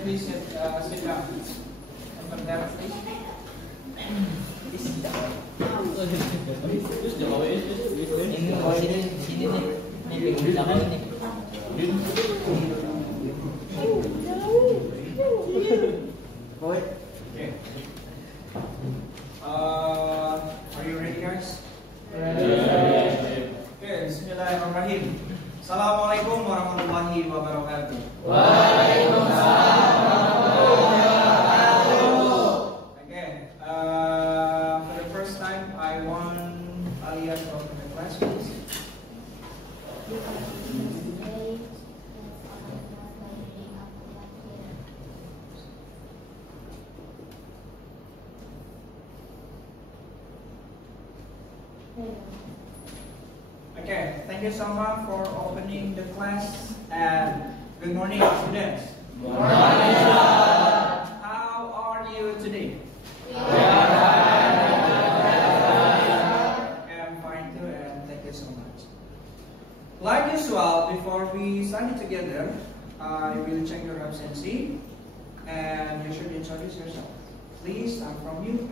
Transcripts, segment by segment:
Please sit down. Open there, please. Sini nih, pinggir belakang nih. Okay. Are you ready, guys? Ready. Okay, Bismillahirrahmanirrahim. Assalamualaikum warahmatullahi wabarakatuh. Waalaikumsalam. For the first time, I want Aliyah to open the class, please. Okay, thank you so much for opening the class, and good morning, students. Good morning, sir. How are you today? I'm fine too, and thank you so much. Like usual, before we study together, I will check your absentee, and you should introduce yourself. Please, I'm from you.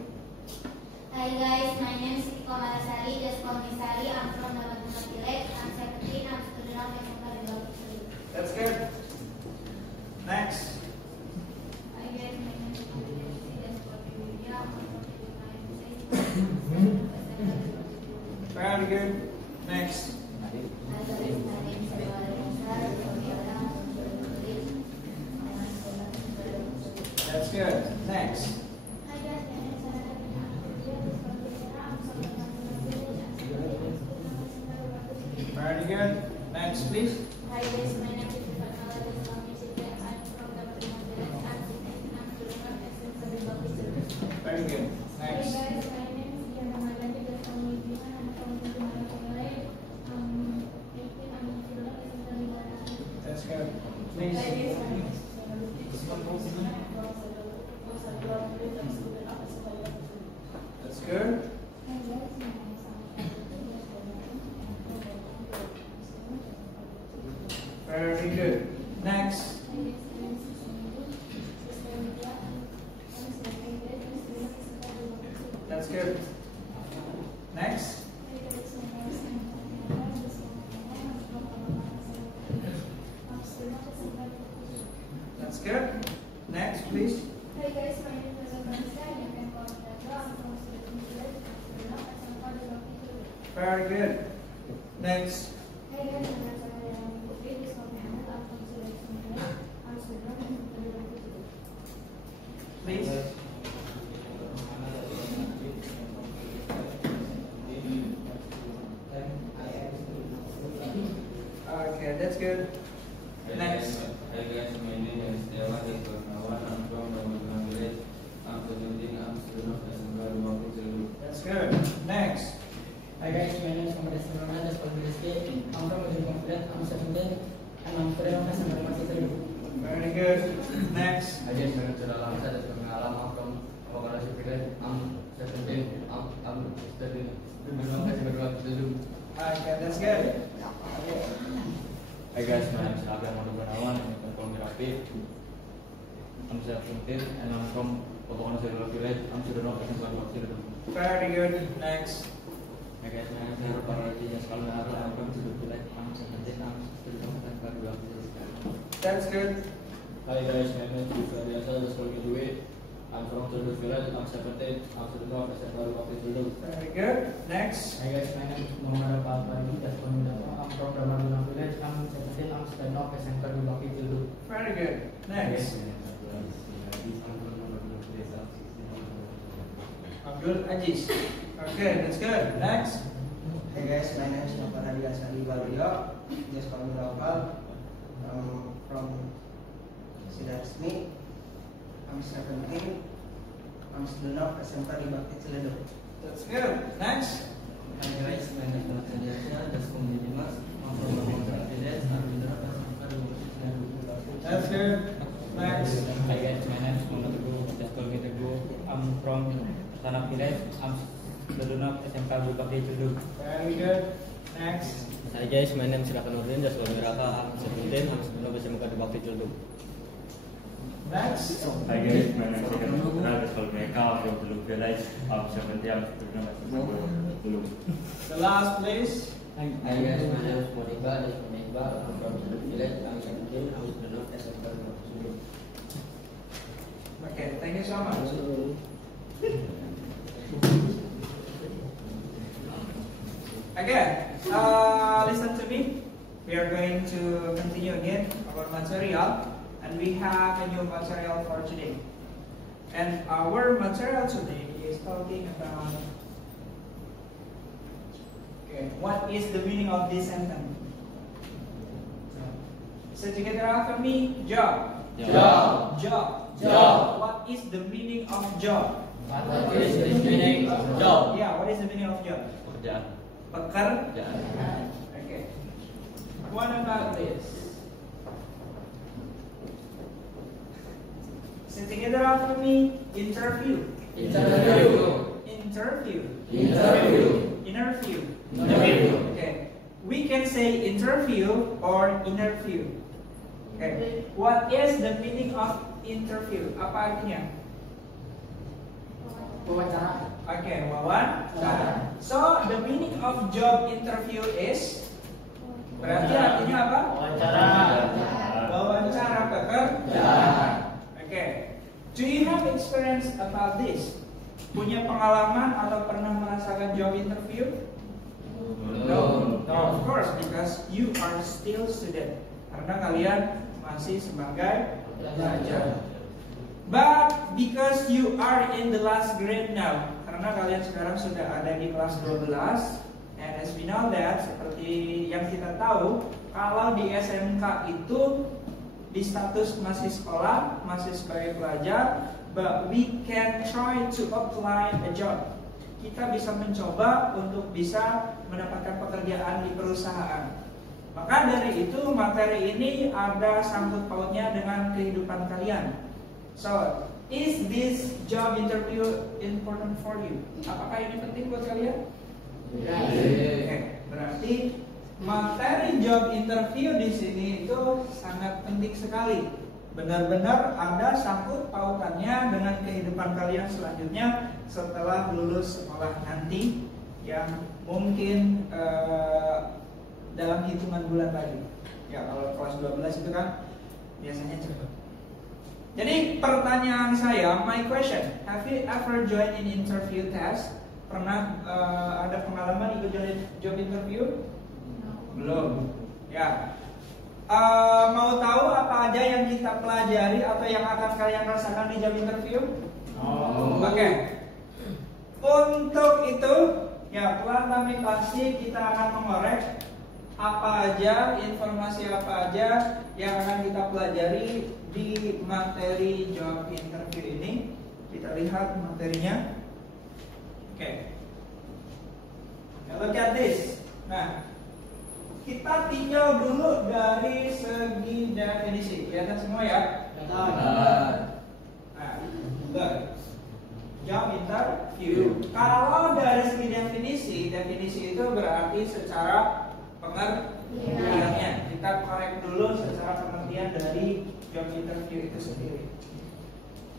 Hi guys, my name is Iko Malasari, just call me Sari. I'm from Nabatuna Village. I'm 17. I'm student of National. That's good. Next. Hi guys, my name is Malasari, just call me Vidya. I'm from Very good. Next. Hi guys, my name is Sarah. I'm from Yara. That's good. Next. Hi guys, my name is Sarah. Very good. Next, please. Hi guys, my name is Fatmala. Just call me Sita. I'm from Nabatuna Village. I'm 16. I'm student of National. Very good. Hi Next. guys, my name is Diana Malandi. Just call me Dina. I'm from Nabatuna Village. I'm 18. I'm student of National. That's good. Please. That's good. Very good. Next. That's good. Next. That's good. Next, please. Hi guys, my name is Vanessa. You can call me Dara. I'm from Student Village. Very good. Next. Hi guys, my name is Sarah. I'm from Muhammad. I'm from Student Village. I'm student of Please. Okay, that's good. Next. Hi guys, my name is Dewa Hikmawan. I'm from Nabatuna Village. I'm 17. I'm student of National. That's good. Next. Hi guys, my name is Muhammad Ismail. Just call me Rizky. I'm from Ujung Village. I'm 17. And I'm student of National. Very good. Next. Hi guys, my name is Jalal Hamzah. Just call me Alam. I'm from Avakara Village. I'm 17. I'm studying. Okay, that's good. Hi guys, my name is Agar Madu Gunawan. I'm from Mirapi. I'm 17 and I'm from Potokono Cellular Village. I'm student of SMK 2 Very good. Next. Hi guys, my name is Heru Paradi. I'm from Cellular Village. I'm 17. I'm student of SMK 2. That's good. Hi guys, my name is Ariasa Jaswal Kedue. I'm from Cellular Village. I'm 17. I'm student of SMK 2. Very good. Next. Hi guys, my name is Muhammad Al-Fahmi. I'm from Ramaduna Village. I'm 17. I'm student of SMK 2. Very good. Next. Abdul Aziz. Okay, that's good. Next. Hey guys, my name is Nova Nadia Sali Balio. Just call me Rafael. I'm from Sidarsmi. I'm 17. I'm student of SMK di Bakti Ciledug. That's good. Next. Hi guys, my name is Nadia Daskum Dimas. I'm from Potokono Village. I'm student of SMK 2. That's good. Next. Hi guys, my name is Muhammad Teguh. Jaswal Teguh. I'm from Tanah Village. I'm student of SMK Bakti Ciledug. Very good. Next. Hi guys, my name is Siraka Nurdin. Jaswal Miraka. I'm 17. I'm student of SMK Bakti Ciledug. Next. Hi guys, my name is Ikan Putra, Jaswal Meka, from Teluk Village. I'm 70, I'm student of Teluk. The last, please. Hi guys, my name is Monica. I'm from Cellular Village. I'm 17. I'm student of SMK 2. Okay, thank you so much. Again, listen to me. We are going to continue again our material, and we have a new material for today. And our material today is talking about, okay, what is the meaning of this sentence? Say together after me. Job. Job. Job. Job. What is the meaning of job? What is the meaning of job? Yeah, what is the meaning of job? Pekerjaan. Pekerjaan. Okay. What about this? Say together after me. Interview. Interview. Interview. Interview. Interview. Interview. Okay. We can say interview or interview. Okay. What is the meaning of interview? Apa artinya? Wawancara. Okay, wawancara. So the meaning of job interview is, berarti artinya apa? Wawancara. Wawancara pekerjaan. Okay. Do you have experience about this? Punya pengalaman atau pernah merasakan job interview? No, of course, because you are still student. Karena kalian masih sebagai pelajar. But because you are in the last grade now, karena kalian sekarang sudah ada di kelas 12, and as we know that, seperti yang kita tahu, kalau di SMK itu di status masih sekolah, masih sebagai pelajar, but we can try to apply a job. Kita bisa mencoba untuk bisa mendapatkan pekerjaan di perusahaan. Maka dari itu materi ini ada sangkut pautnya dengan kehidupan kalian. So, is this job interview important for you? Apakah ini penting buat kalian? Okay. Berarti materi job interview di sini itu sangat penting sekali. Benar-benar ada sangkut pautannya dengan kehidupan kalian selanjutnya setelah lulus sekolah nanti, yang mungkin dalam hitungan bulan lagi. Ya, kalau kelas 12 itu kan biasanya cepat. Jadi pertanyaan saya, my question, have you ever joined in interview test? Pernah ada pengalaman ikut job interview? Belum. Ya. Mau tahu apa aja yang kita pelajari atau yang akan kalian rasakan di job interview? Oke. Untuk itu, ya pelan tapi pasti kita akan mengorek apa aja, informasi apa aja yang akan kita pelajari di materi job interview ini. Kita lihat materinya. Oke. Look at this. Nah, kita tinjau dulu dari segi definisi. Kelihatan semua ya? Nah, good. Job interview. Kalau dari segi definisi, definisi itu itu berarti secara pengertiannya. Kita korek dulu secara pengertian dari job interview itu sendiri.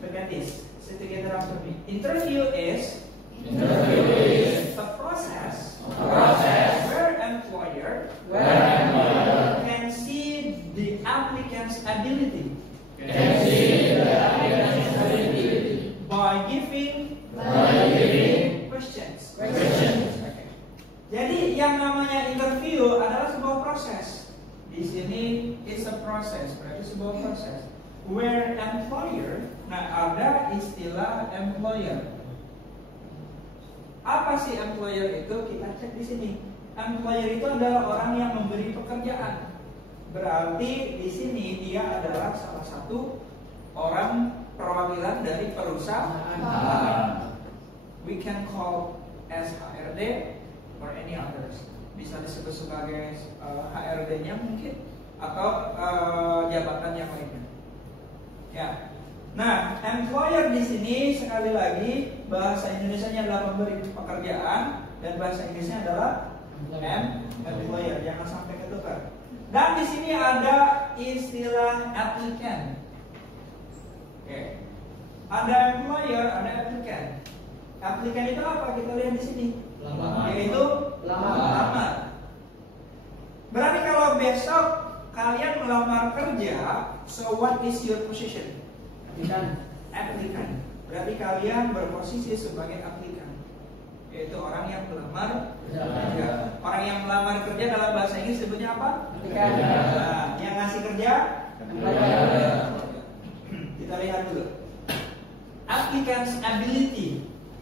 Look at this. Say together after me. Interview is a process where employer can see the applicant's ability by giving questions. Okay. Jadi yang namanya interview adalah sebuah proses. Di sini it's a process, berarti sebuah proses where employer. Nah, ada istilah employer. Apa sih employer itu? Kita cek di sini. Employer itu adalah orang yang memberi pekerjaan. Berarti di sini dia adalah salah satu orang perwakilan dari perusahaan. We can call as HRD or any others. Bisa disebut sebagai HRD-nya mungkin atau jabatan yang lainnya. Ya. Nah, employer di sini sekali lagi bahasa Indonesianya adalah pemberi pekerjaan dan bahasa Inggrisnya adalah employer. Jangan sampai ketukar. Dan di sini ada istilah applicant. Oke. Ada employer, ada applicant. Applicant itu apa? Kita lihat di sini. Yaitu lamar. Berarti kalau besok kalian melamar kerja, so what is your position? Applicant. Berarti kalian berposisi sebagai applikan, yaitu orang yang melamar kerja. Orang yang melamar kerja dalam bahasa Inggris sebutnya apa? Nah, yang ngasih kerja? Kita lihat dulu. Applicant's ability.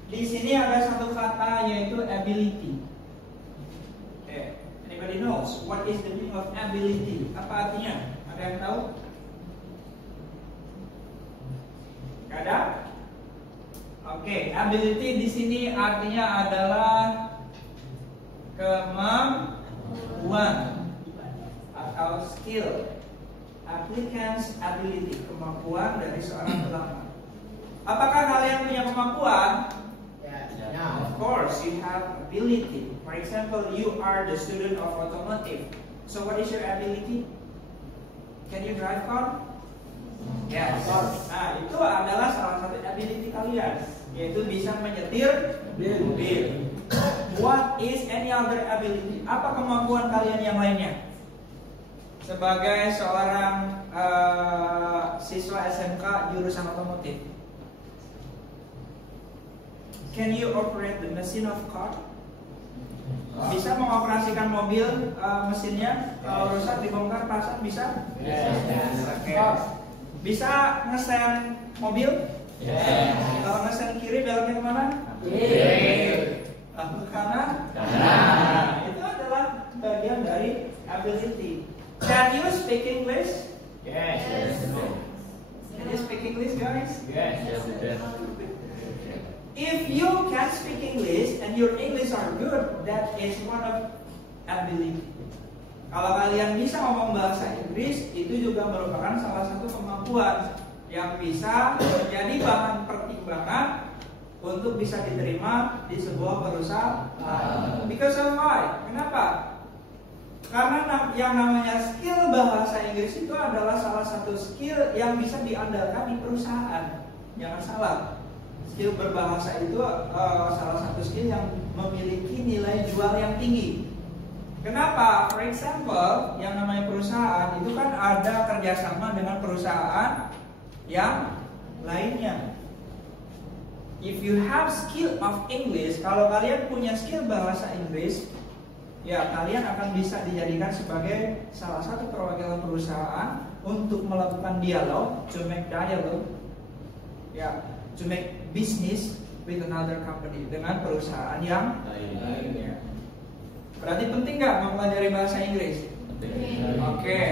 Di sini ada satu kata yaitu ability. Okay. Anybody knows what is the meaning of ability? Apa artinya? Ada yang tahu? Gak ada? Oke, ability di sini artinya adalah kemampuan atau skill. Applicant's ability, kemampuan dari seorang pelamar. Apakah kalian punya kemampuan? Of course, you have ability. For example, you are the student of automotive. So what is your ability? Can you drive car? Yes. Nah, itu adalah salah satu ability kalian, yaitu bisa menyetir mobil. What is any other ability? Apa kemampuan kalian yang lainnya? Sebagai seorang siswa SMK jurusan otomotif, can you operate the machine of car? Bisa mengoperasikan mobil mesinnya? Kalau rusak dibongkar pasang bisa? Okay. Bisa ngesen mobil? Kalau ngesen kiri beloknya kemana? Kanan? Nah, itu adalah bagian dari ability. Can you speak English? Yes. Can you speak English, guys? Yes. If you can speak English and your English are good, that is one of ability. Kalau kalian bisa ngomong bahasa Inggris, itu juga merupakan salah satu kemampuan yang bisa menjadi bahan pertimbangan untuk bisa diterima di sebuah perusahaan. Because of why? Kenapa? Karena yang namanya skill bahasa Inggris itu adalah salah satu skill yang bisa diandalkan di perusahaan. Jangan salah. Skill berbahasa itu salah satu skill yang memiliki nilai jual yang tinggi. Kenapa? For example, yang namanya perusahaan itu kan ada kerjasama dengan perusahaan yang lainnya. If you have skill of English, kalau kalian punya skill bahasa Inggris, ya kalian akan bisa dijadikan sebagai salah satu perwakilan perusahaan untuk melakukan dialog, to make dialogue, ya, to make business with another company, dengan perusahaan yang lainnya. Berarti penting nggak mempelajari bahasa Inggris? Oke.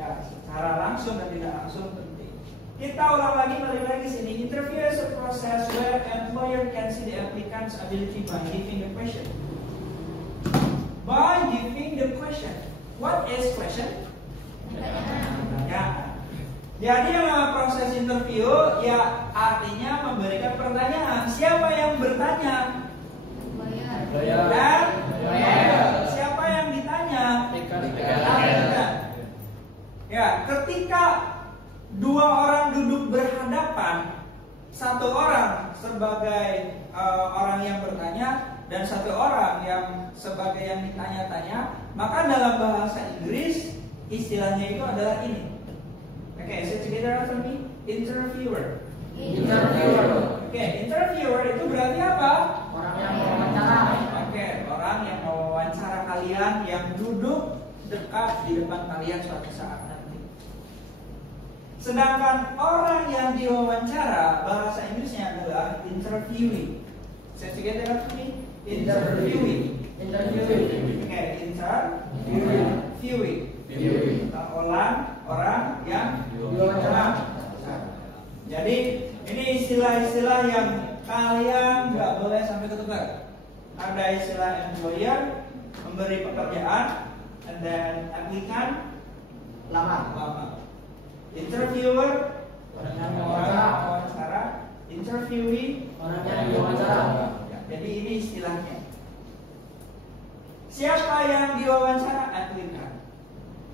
Ya, secara langsung dan tidak langsung penting. Kita ulang lagi, balik lagi sini. Interview is a process where employer can see the applicant's ability by giving the question. By giving the question. What is question? Ya. Jadi yang namanya proses interview, ya artinya memberikan pertanyaan. Siapa yang bertanya? Dan satu orang sebagai orang yang bertanya dan satu orang yang sebagai yang ditanya-tanya, maka dalam bahasa Inggris istilahnya itu adalah ini. Oke, say together after me. Interviewer. Oke, interviewer itu berarti apa? Orang yang mewawancara. Oke, orang yang mewawancara kalian yang duduk dekat di depan kalian suatu saat nanti. Sedangkan orang yang diwawancara bahasa Inggrisnya adalah interviewee. Saya together after me. Interviewee. Oke, interviewee. Orang yang diwawancara. Jadi ini istilah-istilah yang kalian nggak boleh sampai ketukar. Ada istilah employer, memberi pekerjaan, and then applicant, lamar. Interviewer, orang yang mewawancara, interviewee, orang yang diwawancara. Jadi ini istilahnya. Siapa yang diwawancara? Applicant.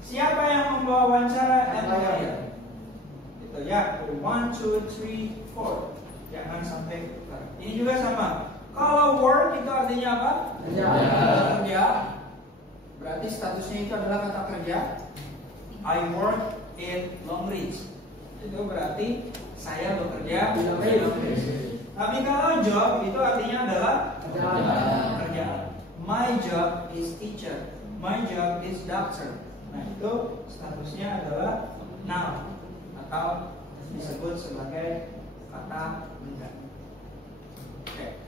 Siapa yang mewawancara? Employer. Itu ya, 1, 2, 3, 4. Jangan sampai ketukar. Ini juga sama. Kalau work itu artinya apa? Kerja. Berarti statusnya itu adalah kata kerja. I work in Longreach. Itu berarti saya bekerja di Longreach. Tapi kalau job itu artinya adalah kerjaan. My job is teacher. My job is doctor. Nah itu statusnya adalah noun atau disebut sebagai kata benda. Oke.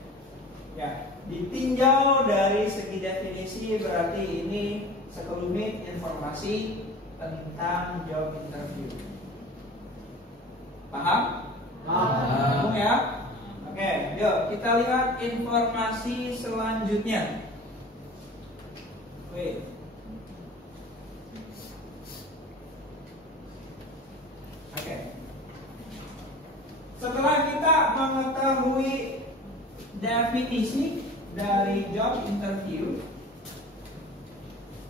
Ya, ditinjau dari segi definisi berarti ini sekelumit informasi tentang job interview. Paham? Paham ya? Oke, yuk kita lihat informasi selanjutnya. Wait. Oke. Setelah kita mengetahui definisi dari job interview,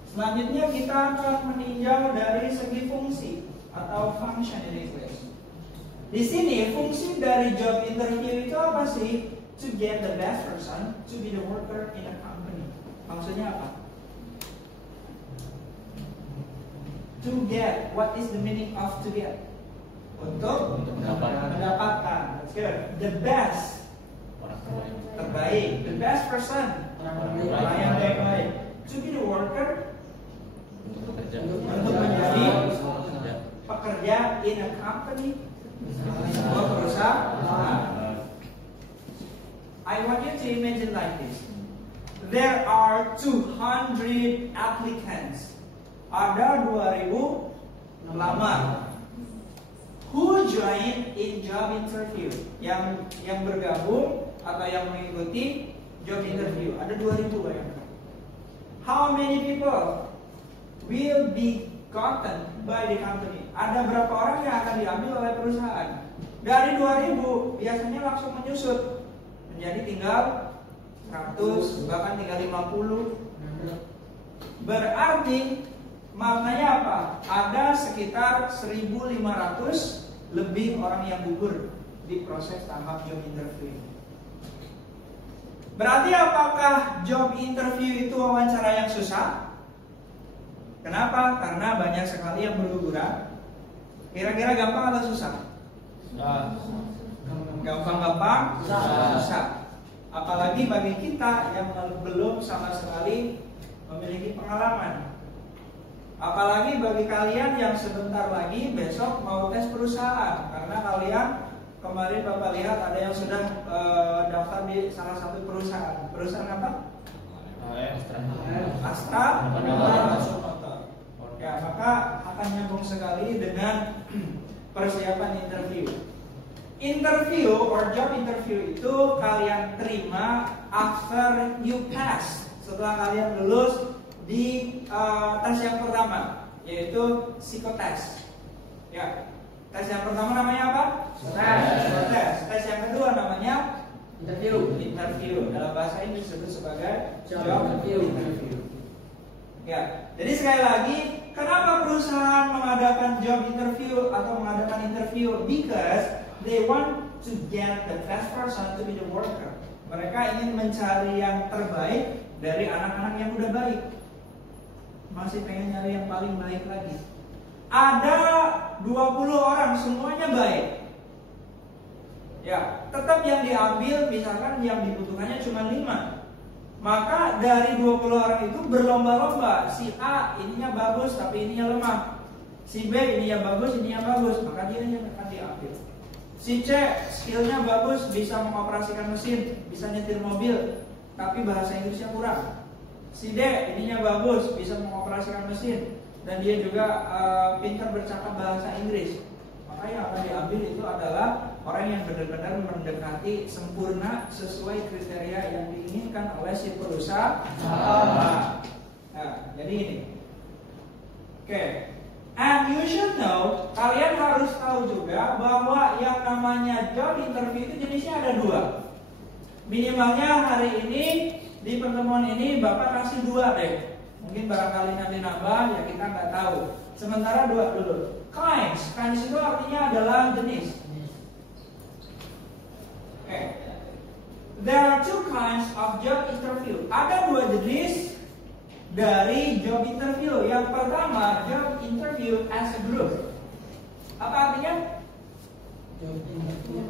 selanjutnya kita akan meninjau dari segi fungsi atau function in English. Di sini fungsi dari job interview itu apa sih? To get the best person to be the worker in a company. Maksudnya apa? To get. What is the meaning of to get? Untuk mendapatkan. That's good. The best. Terbaik. The best person. Orang yang terbaik. To be the worker. Untuk menjadi pekerja in a company. Sebuah perusahaan. I want you to imagine like this. There are 200 applicants. Ada 2000 pelamar. Who join in job interview? Yang bergabung atau yang mengikuti job interview. Ada 2000 bayangkan. How many people will be gotten by the company? Ada berapa orang yang akan diambil oleh perusahaan? Dari 2000 biasanya langsung menyusut menjadi tinggal 100, bahkan tinggal 50. Berarti maknanya apa? Ada sekitar 1.500 lebih orang yang gugur di proses tahap job interview. Berarti apakah job interview itu wawancara yang susah? Kenapa? Karena banyak sekali yang berguguran. Kira-kira gampang atau susah? Gampang-gampang? Susah. Apalagi bagi kita yang belum sama sekali memiliki pengalaman. Apalagi bagi kalian yang sebentar lagi besok mau tes perusahaan. Karena kalian kemarin Bapak lihat ada yang sudah daftar di salah satu perusahaan. Perusahaan apa? Astra. Ya, maka akan nyambung sekali dengan persiapan interview. Interview or job interview itu kalian terima after you pass. Setelah kalian lulus di tes yang pertama, yaitu psikotes. Ya, tes yang pertama namanya apa? Psikotes. Tes yang kedua namanya interview. Dalam bahasa Inggris disebut sebagai job interview. Ya, jadi sekali lagi, kenapa perusahaan mengadakan job interview atau mengadakan interview? Because they want to get the best person to be the worker. Mereka ingin mencari yang terbaik dari anak-anak yang udah baik. Masih pengen nyari yang paling baik lagi. Ada 20 orang semuanya baik. Ya, tetap yang diambil misalkan yang dibutuhkannya cuma 5. Maka dari 20 orang itu berlomba-lomba. Si A ininya bagus tapi ininya lemah. Si B ininya bagus, ininya bagus, maka dia yang akan diambil. Si C skillnya bagus, bisa mengoperasikan mesin, bisa nyetir mobil, tapi bahasa Inggrisnya kurang. Si D ininya bagus, bisa mengoperasikan mesin, dan dia juga pintar bercakap bahasa Inggris. Maka yang akan diambil itu adalah orang yang benar-benar mendekati sempurna sesuai kriteria yang diinginkan oleh si perusahaan. Nah, jadi ini. Oke. And you should know, kalian harus tahu juga bahwa yang namanya job interview itu jenisnya ada 2. Minimalnya hari ini di pertemuan ini Bapak kasih 2 deh. Mungkin barangkali nanti nambah, ya kita nggak tahu. Sementara 2 dulu. Kinds itu artinya adalah jenis. Okay. There are 2 kinds of job interview. Ada 2 jenis dari job interview. Yang pertama, job interview as a group. Apa artinya?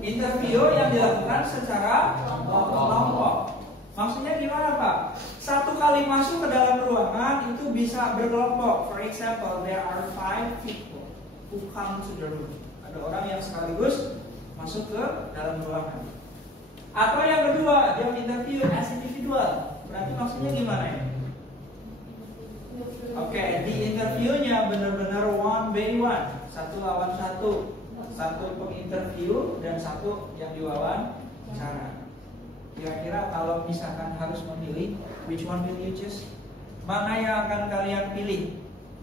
Interview yang dilakukan secara kelompok. Maksudnya gimana Pak? Satu kali masuk ke dalam ruangan itu bisa berkelompok. For example, there are 5 people who come to the room. Ada orang yang sekaligus masuk ke dalam ruangan. Atau yang kedua, job interview as individual. Berarti maksudnya gimana ya? Oke, di interviewnya benar-benar 1-by-1, 1 lawan 1, 1 penginterview dan 1 yang diwawancara. Kira-kira kalau misalkan harus memilih, which one will you choose? Mana yang akan kalian pilih?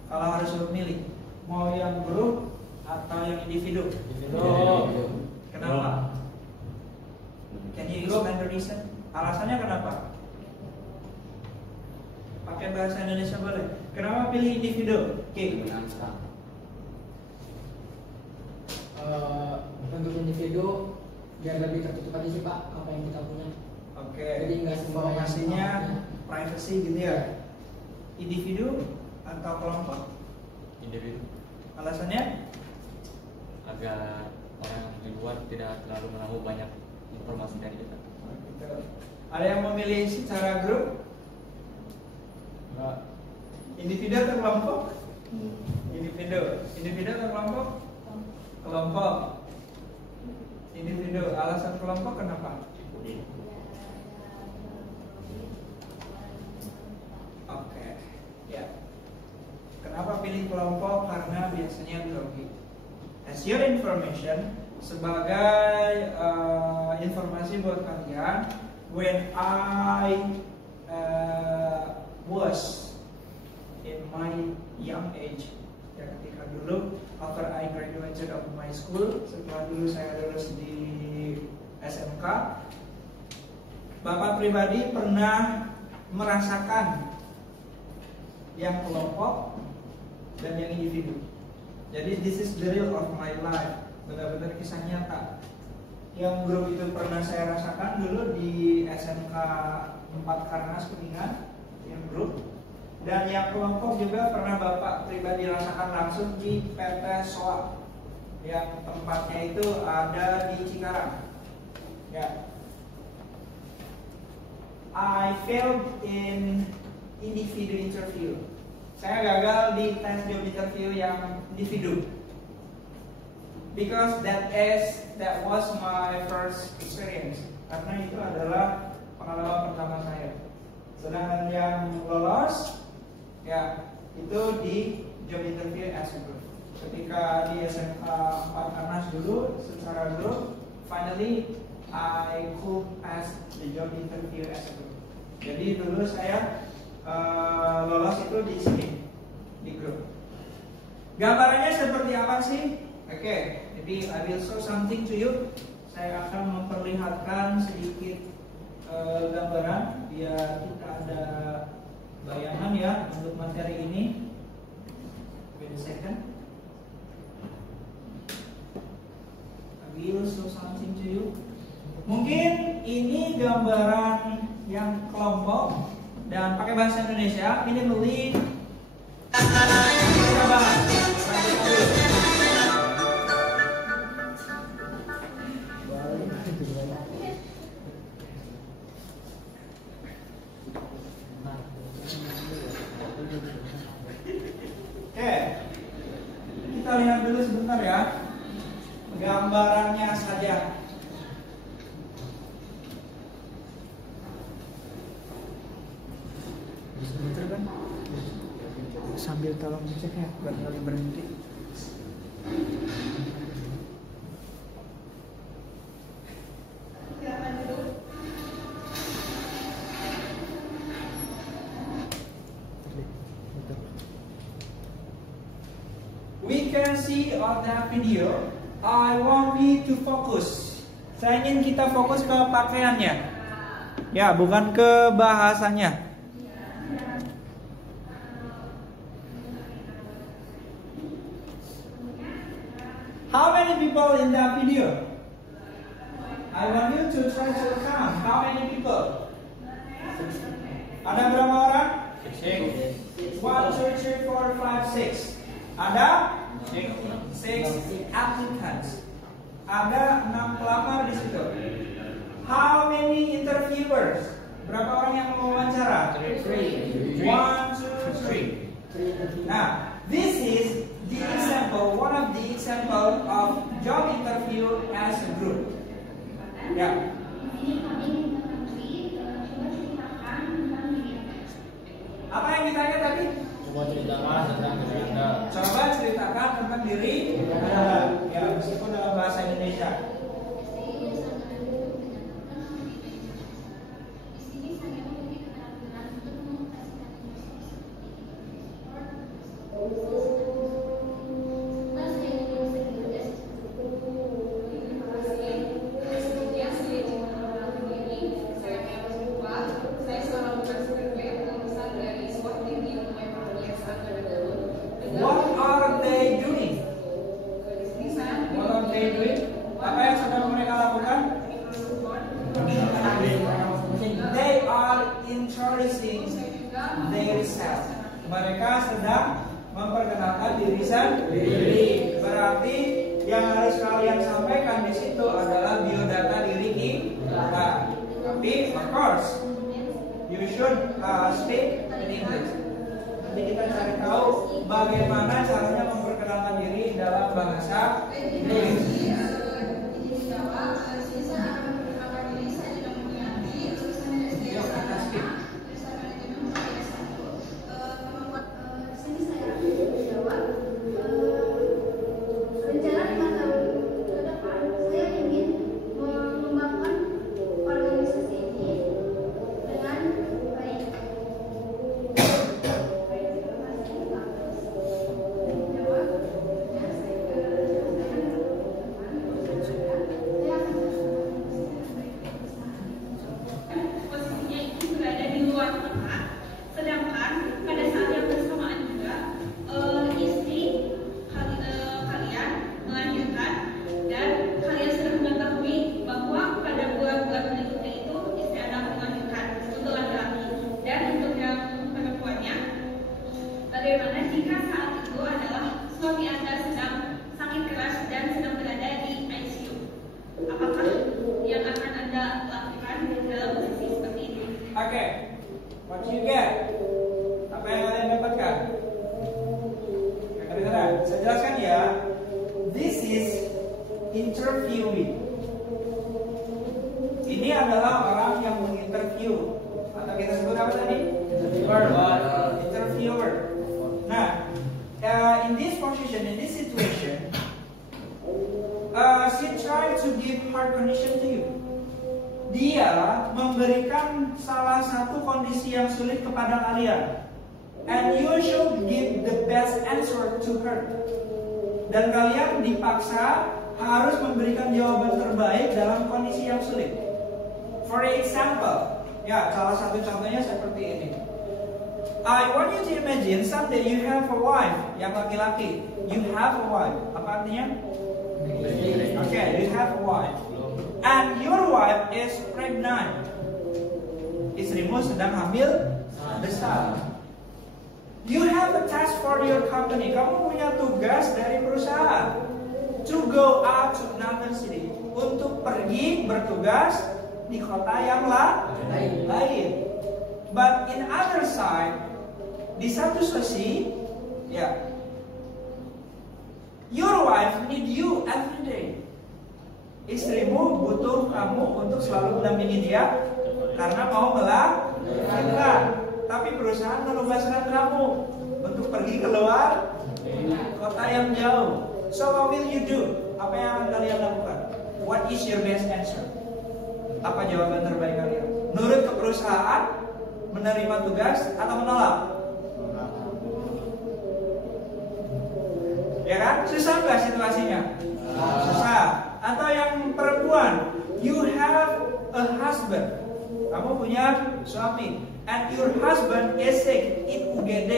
Kalau harus memilih, mau yang grup atau yang individu? Kenapa? Can you explain the reason? Alasannya kenapa? Pakai bahasa Indonesia boleh. Kenapa pilih individu? Oke. Untuk individu biar lebih tertutup aja sih Pak apa yang kita punya. Oke. Jadi nggak semua informasinya privacy gitu ya. Individu atau kelompok? Individu. Alasannya? Agar orang yang di luar tidak terlalu menahu banyak informasi dari kita. Ada yang memilih secara grup? Individu atau kelompok? Individu atau kelompok? Kelompok. Individu. Alasan kelompok kenapa? Oke. Ya. Kenapa pilih kelompok? Karena biasanya grogi. As your information, sebagai informasi buat kalian, when I was in my young age, ya ketika dulu after I graduated of my school, setelah dulu saya lulus di SMK, Bapak pribadi pernah merasakan yang kelompok dan yang individu. Jadi this is the real of my life, benar-benar kisah nyata. Yang grup itu pernah saya rasakan dulu di SMK 4 Karnas Kuningan, yang grup. Dan yang kelompok juga pernah Bapak pribadi rasakan langsung di PT SOA, yang tempatnya itu ada di Cikarang. Ya. I failed in individu interview. Saya gagal di tes job interview yang individu. Because that was my first experience. Karena itu adalah pengalaman pertama saya. Sedangkan yang lolos, ya itu di job interview as a group. Ketika di SMK 4 Karnas dulu secara grup, finally I could pass the job interview as a group. Jadi dulu saya lolos itu di sini, di grup. Gambarannya seperti apa sih? Oke, jadi I will show something to you. Saya akan memperlihatkan sedikit gambaran biar kita ada bayangan ya untuk materi ini. Wait a second. will show something to you. Mungkin ini gambaran yang kelompok dan pakai bahasa Indonesia. Ini beli kita bahas. Oke, kita lihat dulu sebentar ya gambarannya saja. Sebentar kan, sambil tolong dicek ya, barangkali berhenti. We can see on that video. I want me to focus. Saya ingin kita fokus ke pakaiannya. Ya, bukan ke bahasanya. How many people in that video? I want you to try to count. How many people? Ada berapa orang? 1, 2, 3, 4, 5, 6. Ada 6 applicants. Ada 6 pelamar di situ. How many interviewers? Berapa orang yang mewawancara? 1, 2, 3. Nah, this is the example, one of the example of job interview as a group. Ya. Apa yang ditanya tadi? Coba ceritakan tentang diri Anda. Coba ceritakan tentang diri Anda. Ya, meskipun dalam bahasa Indonesia. Apa yang sedang mereka lakukan? They are introducing themselves. Mereka sedang memperkenalkan diri sendiri. Berarti yang harus kalian sampaikan di situ adalah biodata diri kita. Tapi of course you should speak in English. Nanti kita cari tahu bagaimana caranya memperkenalkan diri dalam bahasa Inggris. Bagaimana jika saat itu adalah suami Anda sedang sakit keras dan sedang berada di ICU? Apakah yang akan Anda lakukan dalam posisi seperti ini? Oke, what you get? Apa yang kalian dapatkan? Kedengaran? Saya jelaskan ya. This is interviewing. Ini adalah orang yang menginterview. Atau kita sebut apa tadi? Interviewer. Nah, in this position, in this situation, she tried to give hard condition to you. Dia memberikan salah satu kondisi yang sulit kepada kalian, and you should give the best answer to her. Dan kalian dipaksa harus memberikan jawaban terbaik dalam kondisi yang sulit. For example, ya salah satu contohnya seperti ini. I want you to imagine someday you have a wife, yang laki-laki. You have a wife. Apa artinya? Okay, you have a wife. And your wife is pregnant. Istrimu sedang hamil besar. You have a task for your company. Kamu punya tugas dari perusahaan. To go out to another city. Untuk pergi bertugas di kota yang lain. But in other side, di satu sisi, ya, your wife need you every day. Istrimu butuh kamu untuk selalu mendampingi dia karena mau melahirkan. Tapi perusahaan menugaskan kamu untuk pergi keluar kota yang jauh. So what will you do? Apa yang akan kalian lakukan? What is your best answer? Apa jawaban terbaik kalian? Nurut ke perusahaan, menerima tugas, atau menolak? Ya kan? Susah nggak situasinya? Susah. Atau yang perempuan, you have a husband. Kamu punya suami. And your husband is sick in UGD.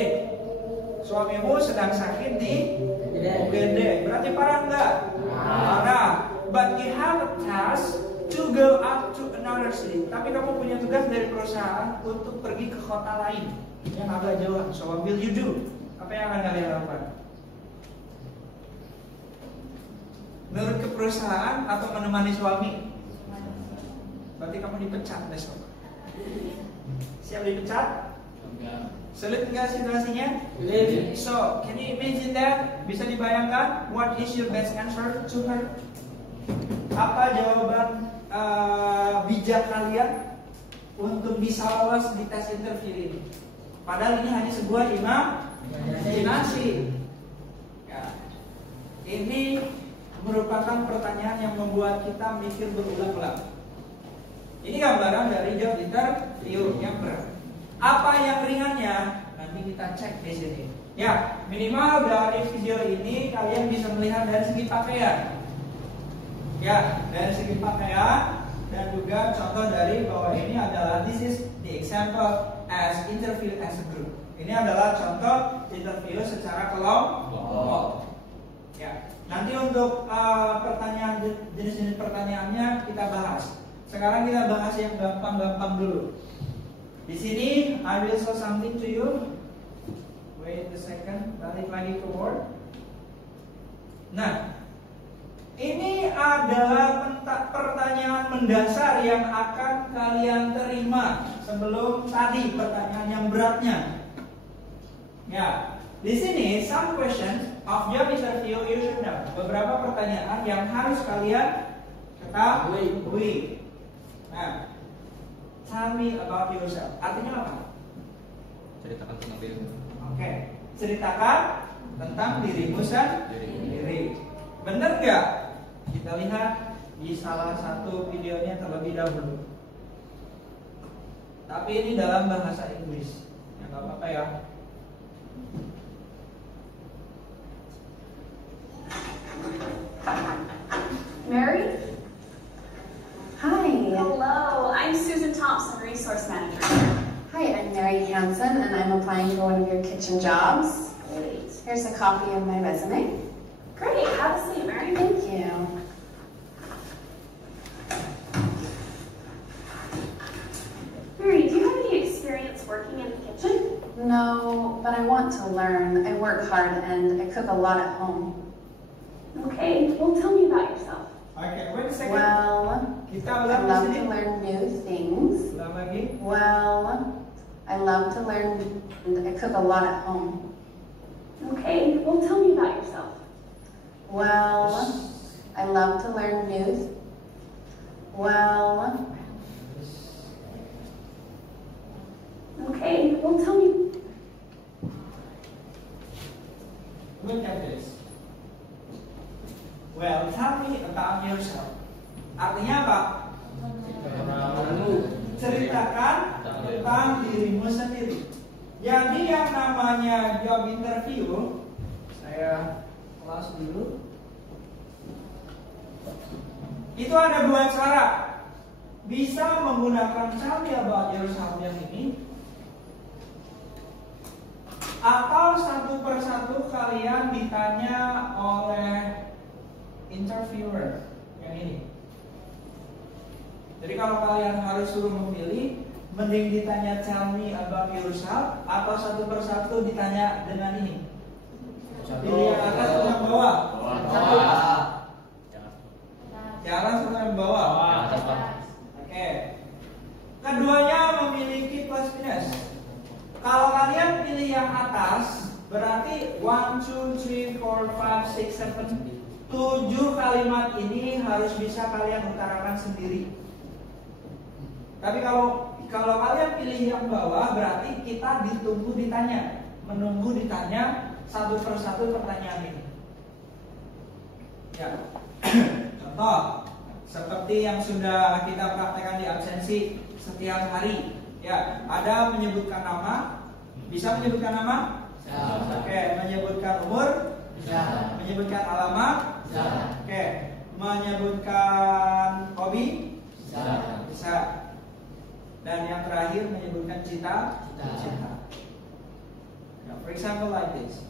Suamimu sedang sakit di UGD. Berarti parah nggak? Parah. But you have a task to go up to another city. Tapi kamu punya tugas dari perusahaan untuk pergi ke kota lain yang agak jauh. So what will you do? Apa yang akan kalian lakukan? Nurut ke perusahaan atau menemani suami? Berarti kamu dipecat besok. Siap dipecat? Sulit nggak situasinya? So, can you imagine that? Bisa dibayangkan? What is your best answer to her? Apa jawaban bijak kalian untuk bisa lolos di tes interview ini? Padahal ini hanya sebuah imajinasi. Ya. Ini merupakan pertanyaan yang membuat kita mikir berulang-ulang. Ini gambaran dari job interview yang berat. Apa yang ringannya? Nanti kita cek di sini. Ya, minimal dari video ini kalian bisa melihat dari segi pakaian. Ya, dari segi pakaian dan juga contoh dari bahwa ini adalah this is the example as interview as a group. Ini adalah contoh interview secara kelompok. Ya, nanti untuk pertanyaan jenis-jenis pertanyaannya kita bahas. Sekarang kita bahas yang gampang-gampang dulu. Di sini I will show something to you. Wait a second, balik lagi ke Word. Nah, ini adalah pertanyaan mendasar yang akan kalian terima sebelum tadi pertanyaan yang beratnya. Ya, di sini some questions of job interview you should know. Beberapa pertanyaan yang harus kalian ketahui. Nah, tell me about yourself. Artinya apa? Ceritakan tentang dirimu. Oke, ceritakan tentang dirimu sendiri. Bener nggak? Kita lihat di salah satu videonya terlebih dahulu. Tapi ini dalam bahasa Inggris. Ya nggak apa-apa ya. Mary? Hi. Hello, I'm Susan Thompson, Resource Manager. Hi, I'm Mary Hansen, and I'm applying for one of your kitchen jobs. Great. Here's a copy of my resume. Great, have a seat, Mary. Thank you. Mary, do you have any experience working in the kitchen? No, but I want to learn. I work hard, and I cook a lot at home. Okay, well, tell me about yourself. Okay, wait a second. Well, Kita I ulang love di to sini. learn new things. Ulang lagi. Well, I love to learn, and I cook a lot at home. Okay, well, tell me about yourself. Well, I love to learn new. Well, okay, well, tell me. Look at this. Well, tell me about yourself. Artinya apa? Ceritakan tentang dirimu sendiri. Jadi yang namanya job interview, saya kelas dulu. Itu ada dua cara. Bisa menggunakan tell me about yourself yang ini, atau satu persatu kalian ditanya oleh interview kalau kalian harus suruh memilih, mending ditanya tell me about yourself atau satu persatu ditanya dengan ini. Pilih yang atas atau yang bawah? Bawah. Yang atas atau yang bawah? Oke. Keduanya memiliki plus minus. Kalau kalian pilih yang atas, berarti 1, 2, 3, 4, 5, 6, 7 7 kalimat ini harus bisa kalian utarakan sendiri. Tapi kalau kalian pilih yang bawah, berarti kita menunggu ditanya satu persatu pertanyaan ini. Ya. Contoh seperti yang sudah kita praktekkan di absensi setiap hari. Ya, ada menyebutkan nama. Bisa menyebutkan nama? Oke, menyebutkan umur? Bisa. Menyebutkan alamat? Bisa. Oke, menyebutkan hobi? Bisa. Bisa. Dan yang terakhir menyebutkan cita. Now, for example like this.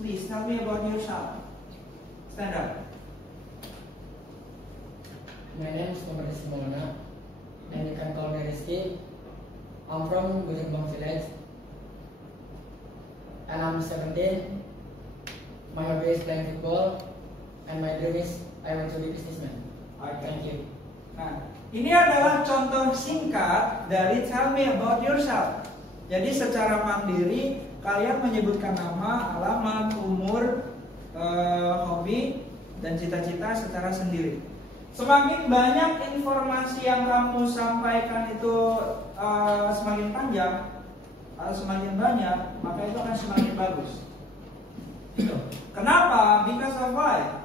Please tell me about yourself. Stand up. My name is Muhammad Simona, and you can call me Rizky. I'm from Bujukbang Village, and I'm 17. My hobby is playing football, and my dream is I want to be businessman. Thank you. Nah, ini adalah contoh singkat dari tell me about yourself. Jadi secara mandiri kalian menyebutkan nama, alamat, umur, hobi, dan cita-cita secara sendiri. Semakin banyak informasi yang kamu sampaikan itu semakin panjang atau semakin banyak, maka itu akan semakin bagus. Kenapa? Because of why?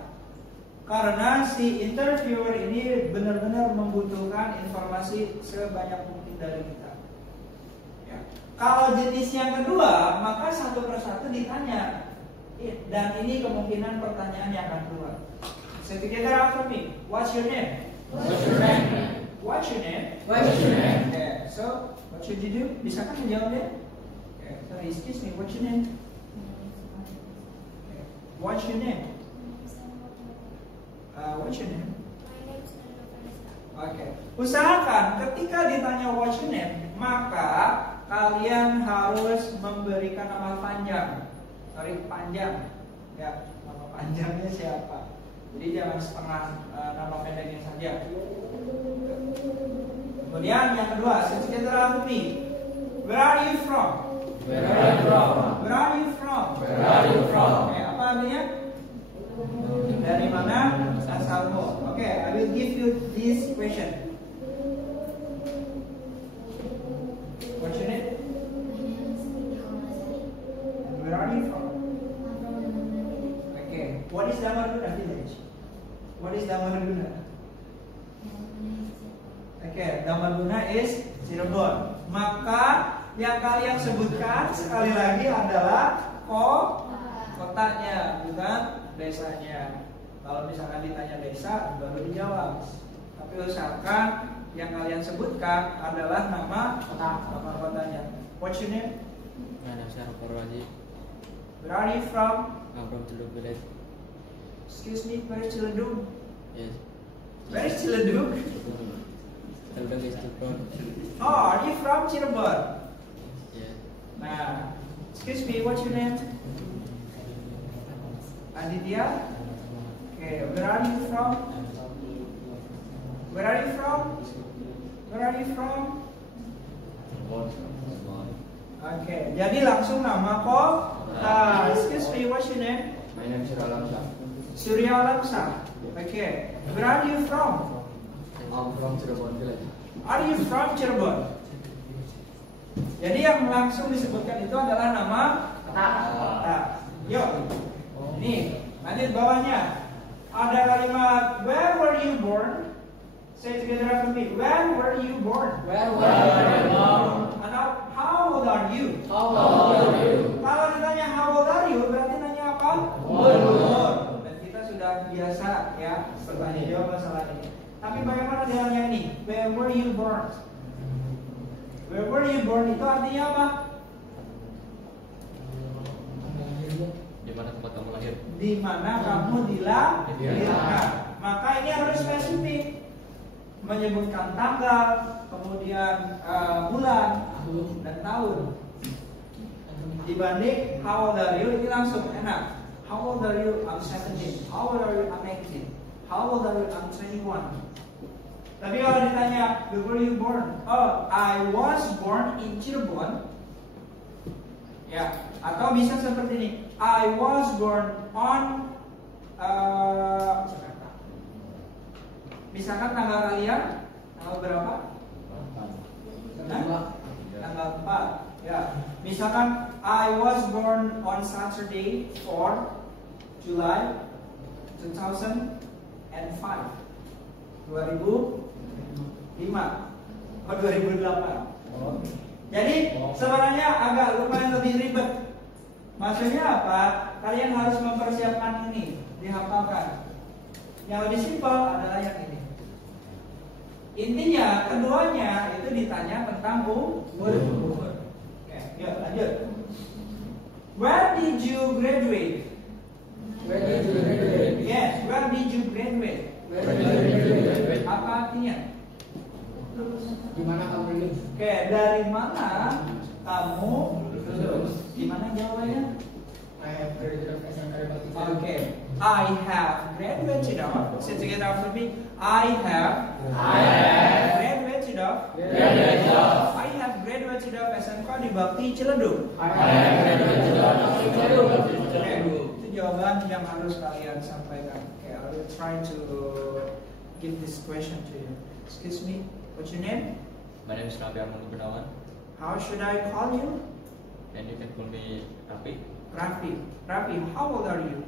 Karena si interviewer ini benar-benar membutuhkan informasi sebanyak mungkin dari kita. Ya. Kalau jenis yang kedua, maka satu persatu ditanya, dan ini kemungkinan pertanyaan yang akan keluar. So together after me. What's your name? What's your name? What's your name? What's your name? Okay. So what should you do? Bisa kan menjawabnya? Okay. So excuse me. What's your name? Okay. What's your name? What's your name? Okay. Usahakan ketika ditanya what's your name, maka kalian harus memberikan nama panjang. Panjang. Ya, nama panjangnya siapa? Jadi jangan setengah nama pendeknya saja. Kemudian yang kedua, secara me. Where are you from? Where are you from? Where are you from? Where are you from? Oke, apa artinya? Dari mana asalmu? Oke, I will give you this question. What's your name? Where are you from? Okay, what is Damarguna village? What is Damarguna? Okay, Damarguna is Cirebon. Maka yang kalian sebutkan sekali lagi adalah kotanya, bukan desanya. Kalau misalkan ditanya desa, baru dijawab. Tapi usahakan yang kalian sebutkan adalah nama kotanya. What's your name? My name is Arafurwaji. Where are you from? I'm from Celuduk Village. Excuse me, where is Ciledug? Yes. Where is Ciledug? Celuduk is Cirebon. Oh, are you from Cirebon? Yes. Nah, excuse me, what's your name? Aditya? Okay, where are you from? Where are you from? Where are you from? Okay, jadi langsung nama kota. Excuse me, what's your name? My name is Surya Alamsa. Surya Alamsa. Okay, where are you from? I'm from Cirebon Village. Are you from Cirebon? Jadi yang langsung disebutkan itu adalah nama kota. Yuk, ini lanjut bawahnya. Ada kalimat where were you born? Say together after me. When were you born? Where were you born? Atau how old are you? How old are you? Kalau ditanya how old are you, berarti nanya apa? Umur. Dan kita sudah biasa ya bertanya jawab masalah ini. Tapi bagaimana dengan ini? Where were you born? Where were you born itu artinya apa? Di mana tempat kamu lahir? Di mana kamu dilahirkan. Maka ini harus spesifik. menyebutkan tanggal, kemudian bulan dan tahun. Dibanding how old are you, ini langsung enak. How old are you? I'm 17. How old are you? I'm 18. How old are you? I'm 21. Tapi kalau ditanya, where were you born? Oh, I was born in Cirebon. Ya, atau bisa seperti ini. I was born on Jakarta. Misalkan tanggal kalian, tanggal berapa? Tanggal 4. Ya, misalkan I was born on Saturday 4 July 2005. 2005 atau 2008. Jadi sebenarnya agak lumayan lebih ribet. Maksudnya apa? Kalian harus mempersiapkan ini, dihafalkan. Yang lebih simpel adalah yang ini. Intinya keduanya itu ditanya tentang umur. Oke, yuk lanjut. Where did you graduate? Where did you graduate? Yes, where did you graduate? Where did you graduate? Apa artinya? Di mana kamu lulus? Oke, dari mana kamu lulus? Gimana jawabannya? I have graduated SMK Bakti. Okay, I have graduated of. Say together after me. I have graduated of. I have graduated of SMK di Bakti Ciledug. I have graduated of Ciledug. Oke, itu jawaban yang harus kalian sampaikan. Okay, I will try to give this question to you. Excuse me, what's your name? My name is Nabi Armando Gunawan, How should I call you? and you can call me Rafi. Rafi. Rafi, how old are you?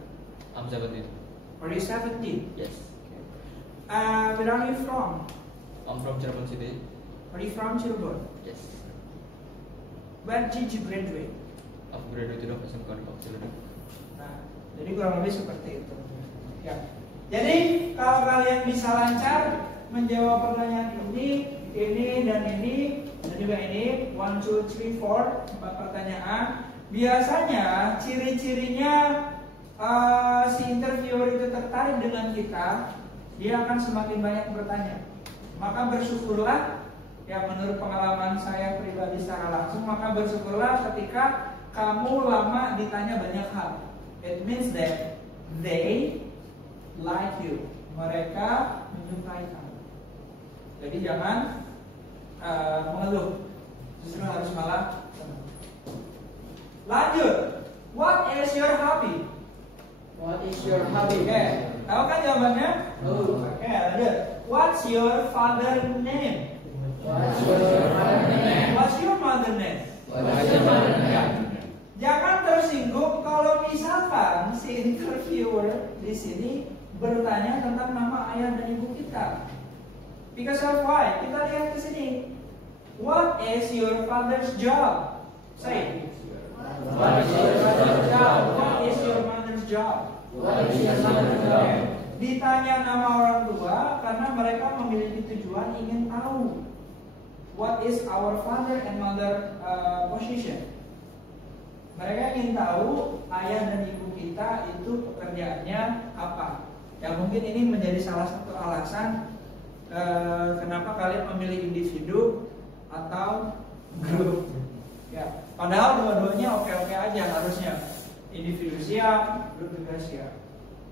I'm 17. Are you 17? Yes. Where are you from? I'm from Cirebon City. Are you from Cirebon? Yes. Where did you graduate? I've graduated of SMK di Bakti Ciledug. Nah, jadi kurang lebih seperti itu. Ya. Jadi kalau kalian bisa lancar menjawab pertanyaan ini dan juga ini 1, 2, 3, 4 4 pertanyaan. Biasanya ciri-cirinya si interviewer itu tertarik dengan kita, dia akan semakin banyak bertanya. Maka bersyukurlah, ya menurut pengalaman saya pribadi secara langsung, maka bersyukurlah ketika kamu lama ditanya banyak hal. It means that they like you. Mereka menyukai kamu. Jadi jangan mengeluh, justru harus malah senang. Lanjut. What is your hobby? What is your hobby? Oke, tahu kan jawabannya? Oh. Oke, lanjut. What's your father name? What's your father name? What's your mother name? What's your mother name? Jangan tersinggung kalau misalkan si interviewer di sini bertanya tentang nama ayah dan ibu kita. Because of why? Kita lihat ke sini. What is your father's job? Say. What is your father's job? What is your mother's job? What is your mother's job? Ditanya nama orang tua karena mereka memiliki tujuan ingin tahu what is our father and mother position. Mereka ingin tahu ayah dan ibu kita itu pekerjaannya apa. Ya mungkin ini menjadi salah satu alasan kenapa kalian memilih individu atau grup. Ya, padahal dua-duanya oke-oke aja harusnya. Individu siap, grup juga siap.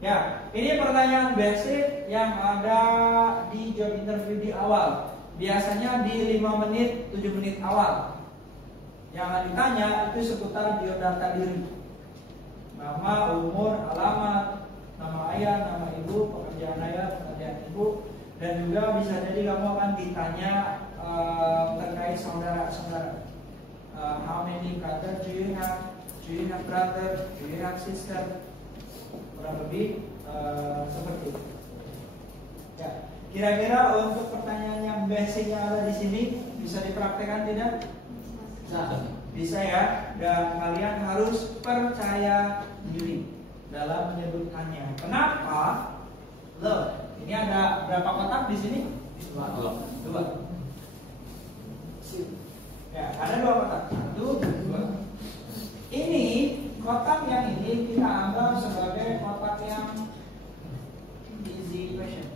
Ya, ini pertanyaan basic yang ada di job interview di awal. Biasanya di 5 menit, 7 menit awal. Yang ditanya itu seputar biodata diri. Nama, umur, alamat, nama ayah, nama ibu, pekerjaan ayah, pekerjaan ibu. Dan juga bisa jadi kamu akan ditanya terkait saudara-saudara. How many brother do you have? Do you have brother? Do you have sister? Kurang lebih seperti itu. Ya, kira-kira untuk pertanyaan yang basic yang ada di sini bisa dipraktekkan tidak? Bisa ya. Dan kalian harus percaya diri dalam menyebutkannya. Kenapa? Loh, ini ada berapa kotak di sini? Dua. Ya, ada 2 kotak. 1, 2. Ini kotak yang ini kita anggap sebagai kotak yang easy question.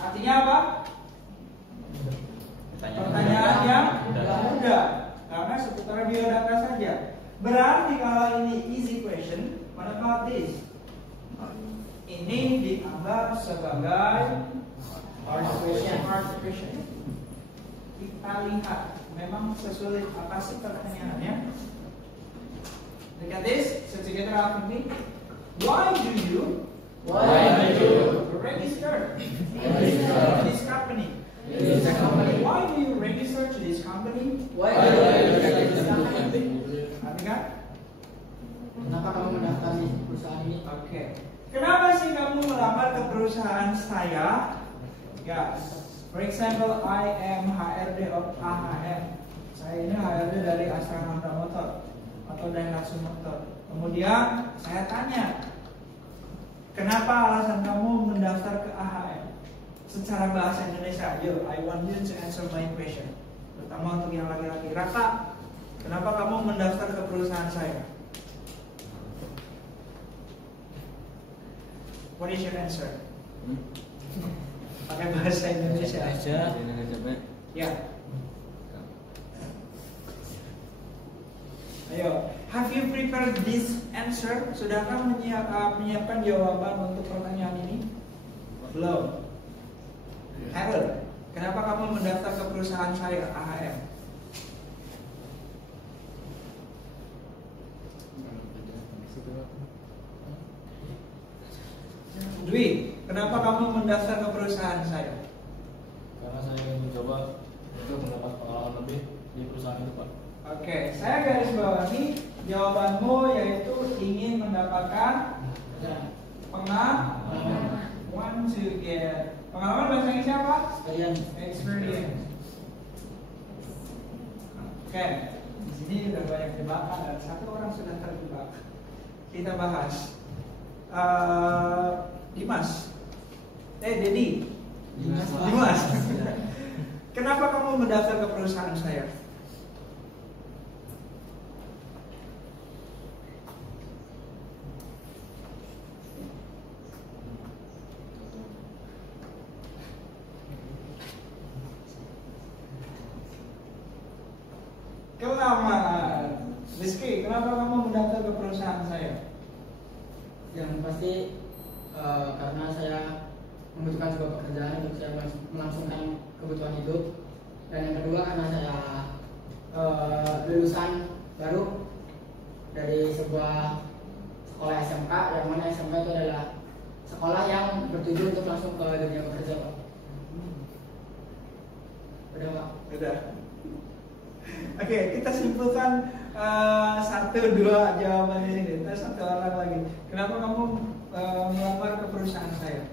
Artinya apa? biodata, karena seputar biodata saja. Berarti kalau ini easy question, what about this? Ini dianggap sebagai hard question. Kita lihat, memang sesulit apa sih pertanyaannya? Look at this. So together after me. Why do you register to this company? Why do you register to this company? Kan? Kenapa kamu mendaftar di perusahaan ini? Oke. Kenapa sih kamu melamar ke perusahaan saya? Yes. For example, I am HRD of AHM. Saya ini HRD dari Astra Honda Motor atau Daihatsu Motor. Kemudian saya tanya, kenapa alasan kamu mendaftar ke AHM? Secara bahasa Indonesia, yo, I want you to answer my question. Terutama untuk yang laki-laki. Raka, kenapa kamu mendaftar ke perusahaan saya? What is your answer? Pakai bahasa Indonesia. Ya. Ayo, have you prepared this answer? Sudahkah menyiapkan jawaban untuk pertanyaan ini? Belum. Harold, kenapa kamu mendaftar ke perusahaan saya, AHM? Dwi, kenapa kamu mendaftar ke perusahaan saya? Karena saya ingin mencoba untuk mendapat pengalaman lebih di perusahaan itu, Pak. Oke, saya garis bawahi jawabanmu yaitu ingin mendapatkan pengalaman. Want to get pengalaman bahasa Inggrisnya apa? Experience. Oke, di sini udah banyak jebakan dan satu orang sudah terjebak. Kita bahas. Dimas. Dedi. Dimas. Kenapa kamu mendaftar ke perusahaan saya? Kelamaan. Rizky, kenapa kamu mendaftar ke perusahaan saya? Yang pasti karena saya membutuhkan sebuah pekerjaan untuk saya melangsungkan kebutuhan hidup, dan yang kedua karena saya lulusan baru dari sebuah sekolah SMK, yang mana SMK itu adalah sekolah yang bertujuan untuk langsung ke dunia bekerja, Pak. Udah, Pak? Udah. Oke, kita simpulkan 1-2 jawaban ini. Kita satu orang lagi. Kenapa kamu melamar ke perusahaan saya?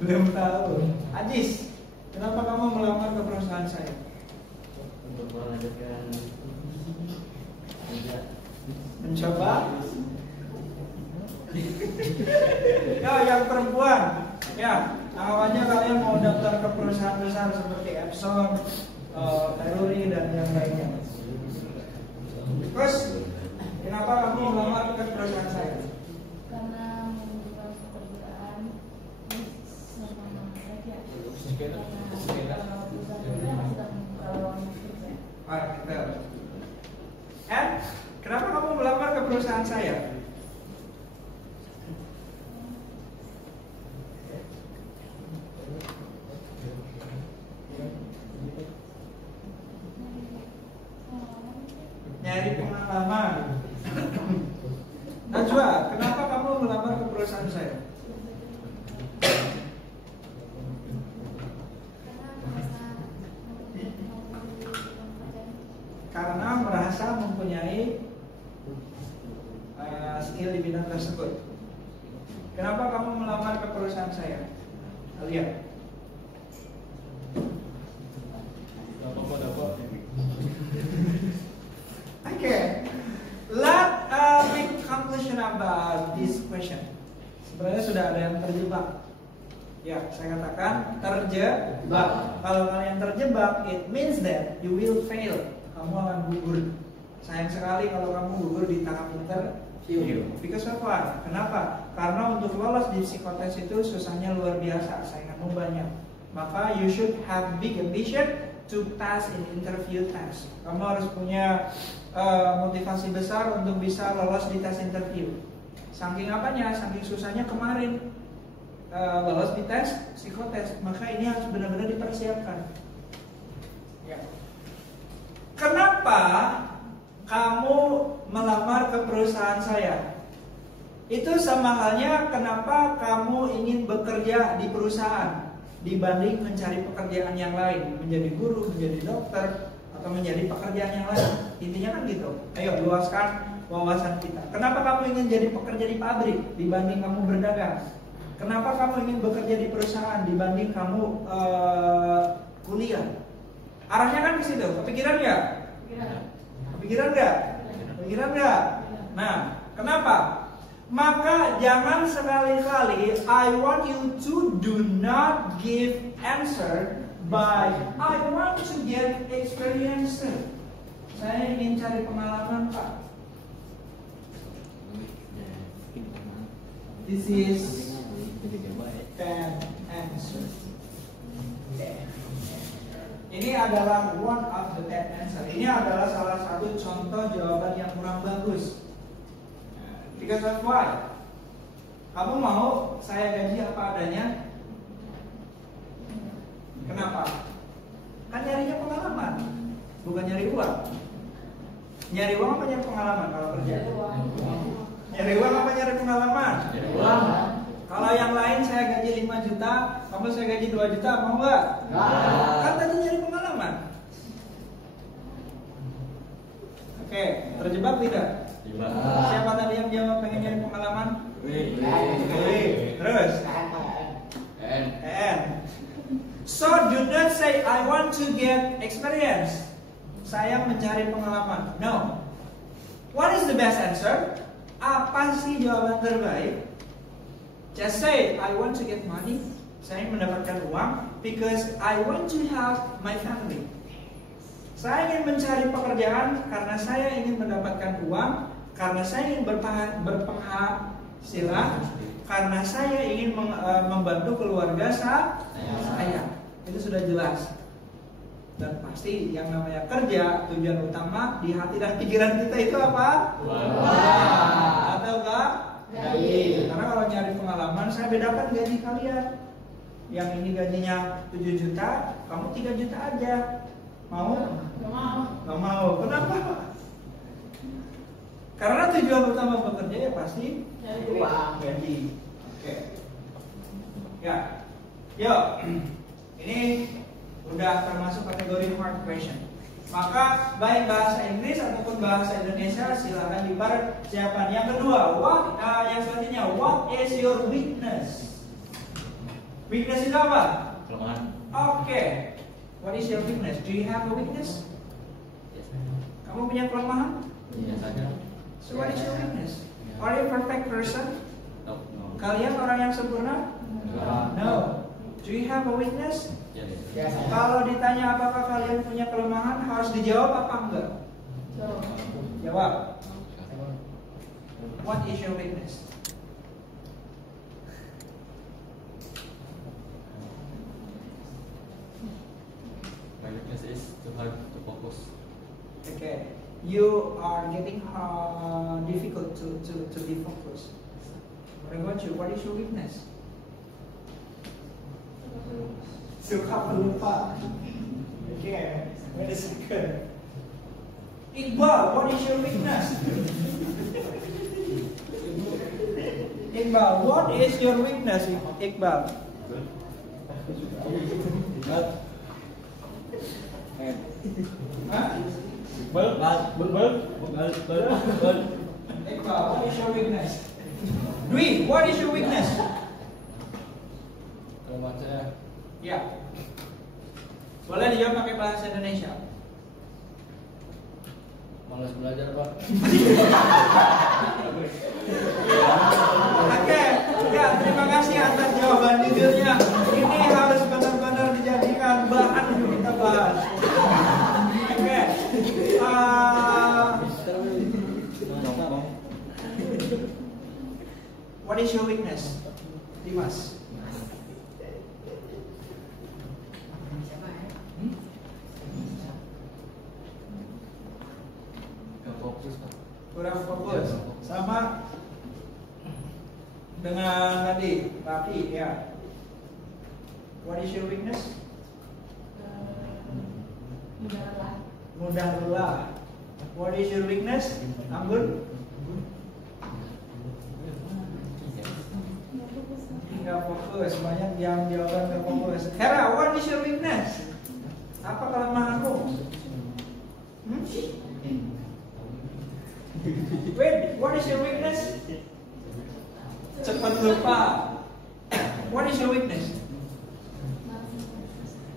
Belum tahu. Ajis, kenapa kamu melamar ke perusahaan saya? Untuk melanjutkan kerja. Mencoba. Ya, yang perempuan. Ya, awalnya kalian mau daftar ke perusahaan besar seperti Epson, Teruri dan yang lainnya. Terus, kenapa kamu melamar ke perusahaan saya? Karena membutuhkan pekerjaan sama kerja. And kenapa kamu melamar ke perusahaan saya? Nyari pengalaman. Najwa, kenapa kamu melamar ke perusahaan saya? Karena merasa mempunyai skill di bidang tersebut. Kenapa kamu melamar ke perusahaan saya? Alia. Okay, let make conclusion about this question. Sebenarnya sudah ada yang terjebak. Ya, saya katakan terjebak. Kalau kalian terjebak, it means that you will fail. Kamu akan gugur. Sayang sekali kalau kamu gugur di tahap interview. Because of what? Kenapa? Karena untuk lolos di psikotes itu susahnya luar biasa, sainganmu banyak. Maka you should have big ambition to pass in interview test. Kamu harus punya motivasi besar untuk bisa lolos di tes interview. Saking apanya? Saking susahnya kemarin lolos di tes psikotes. Maka ini harus benar-benar dipersiapkan. Ya. Kenapa kamu melamar ke perusahaan saya? Itu sama halnya kenapa kamu ingin bekerja di perusahaan dibanding mencari pekerjaan yang lain, menjadi guru, menjadi dokter, atau menjadi pekerjaan yang lain. Intinya kan gitu. Ayo luaskan wawasan kita. Kenapa kamu ingin jadi pekerja di pabrik dibanding kamu berdagang? Kenapa kamu ingin bekerja di perusahaan dibanding kamu kuliah? Arahnya kan ke situ. Kepikiran nggak? Kepikiran nggak? Kepikiran nggak? Nah, kenapa? Maka jangan sekali-kali I want you to do not give answer by I want to get experience. Saya ingin cari pengalaman, Pak. This is bad answer. Ini adalah one of the bad answer. Ini adalah salah satu contoh jawaban yang kurang bagus. Because of why? Kamu mau saya gaji apa adanya? Kenapa? Kan nyarinya pengalaman, bukan nyari uang. Nyari uang apa nyari pengalaman kalau kerja? Nyari uang apa nyari pengalaman? Nyari uang. Kalau yang lain saya gaji 5 juta, kamu saya gaji 2 juta, mau nggak? Kan tadi nyari pengalaman. Oke, terjebak tidak? Siapa tadi yang jawab pengen nyari pengalaman? Terus? So do not say I want to get experience. Saya mencari pengalaman. No. What is the best answer? Apa sih jawaban terbaik? Just say I want to get money. Saya mendapatkan uang because I want to help my family. Saya ingin mencari pekerjaan karena saya ingin mendapatkan uang, karena saya ingin berpenghasilan, karena saya ingin membantu keluarga saya. Itu sudah jelas. Dan pasti yang namanya kerja, tujuan utama di hati dan pikiran kita itu apa? Atau enggak? Karena kalau nyari pengalaman, saya bedakan gaji kalian. Yang ini gajinya 7 juta, kamu 3 juta aja. Mau? Gak mau. Kenapa? Karena tujuan utama bekerja ya pasti uang, gaji. Oke. Ya. Yuk. Ini udah termasuk kategori hard question. Maka baik bahasa Inggris ataupun bahasa Indonesia silakan dipersiapkan. Yang kedua, yang selanjutnya, what is your weakness? Weakness itu apa? Kelemahan. Oke. What is your weakness? Do you have a weakness? Kamu punya kelemahan? Iya saja. So what is your weakness? Are you a perfect person? No. Kalian orang yang sempurna? No. Do you have a weakness? Yes. Kalau ditanya apakah kalian punya kelemahan, harus dijawab apa enggak? Jawab. What is your weakness? My weakness is too hard to focus. Okay. You are getting difficult to be focused. What about you? What is your weakness? Suka lupa. Okay. Wait a second. Iqbal, what is your weakness? Iqbal, what is your weakness, Iqbal? Iqbal, what is your weakness? Dwi, what is your weakness? Kelemahan saya. Ya. Boleh dijawab pakai bahasa Indonesia. Malas belajar, Pak. Oke, ya terima kasih atas jawaban jujurnya. Ini harus benar-benar dijadikan bahan untuk kita bahas. Oke. is your weakness? Dimas. Kurang fokus. Sama dengan tadi, Rafi ya. What is your weakness? Mudah lelah. What is your weakness? Anggun? Nggak fokus, banyak yang jawaban nggak fokus. Hera, what is your weakness? Apa kelemahanmu? Wait, what is your weakness? Cepat lupa. What is your weakness?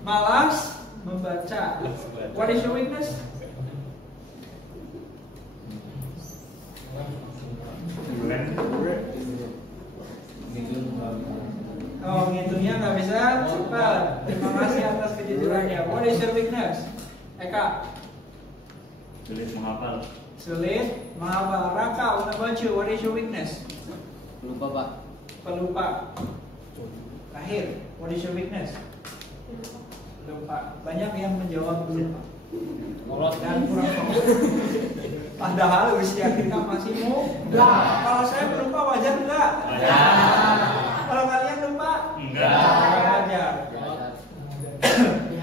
Malas membaca. What is your weakness? Oh, ngitungnya nggak bisa cepat. Terima kasih atas kejujurannya. What is your weakness? Eka. Sulit menghafal. Sulit menghafal. Raka, what about you? What is your weakness? Pelupa, Pak. Pelupa. Terakhir, what is your weakness? Lupa. Banyak yang menjawab lupa. Dan kurang fokus. Padahal usia kita masih muda. Kalau saya lupa wajar enggak? Kalau kalian lupa? Enggak wajar.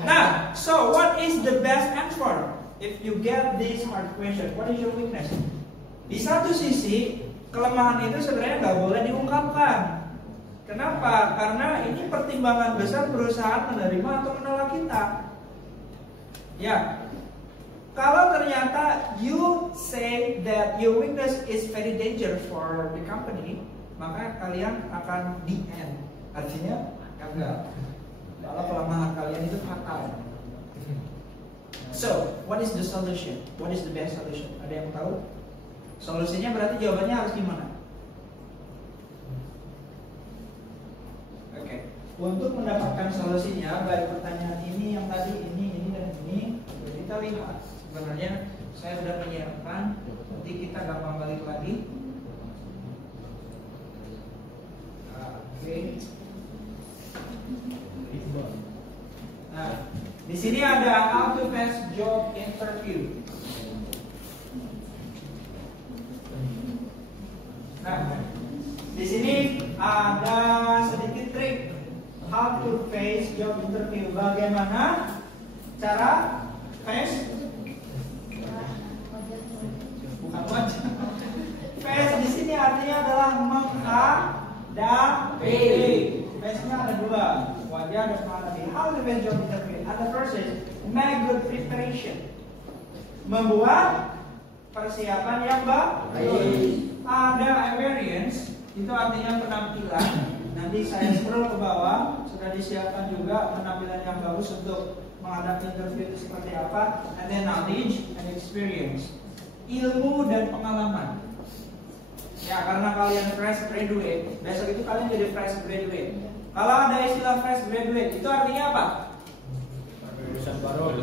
Nah, so what is the best answer if you get this hard question? What is your weakness? Di satu sisi, kelemahan itu sebenarnya nggak boleh diungkapkan. Kenapa? Karena ini pertimbangan besar perusahaan menerima atau menolak kita. Ya, kalau ternyata you say that your weakness is very dangerous for the company, maka kalian akan di end. Artinya gagal. Kalau kelemahan kalian itu fatal. So, what is the solution? What is the best solution? Ada yang tahu? Solusinya berarti jawabannya harus gimana? Oke. Untuk mendapatkan solusinya, baik pertanyaan ini, yang tadi, ini, dan ini, kita lihat. Sebenarnya saya sudah menyiapkan. Nanti kita gampang balik lagi. Oke. Nah, di sini ada how to pass job interview. Nah, di sini ada sedikit trik how to face job interview. Bagaimana cara face? Bukan wajah. Face di sini artinya adalah menghadapi. Face-nya ada dua, wajah dan menghadapi. How to face job interview? And the first is make good preparation. Membuat persiapan yang baik. Ada appearance, itu artinya penampilan. Nanti saya scroll ke bawah, sudah disiapkan juga penampilan yang bagus untuk menghadapi interview itu seperti apa. And then knowledge and experience, ilmu dan pengalaman. Ya, karena kalian fresh graduate, besok itu kalian jadi fresh graduate. Kalau ada istilah fresh graduate, itu artinya apa?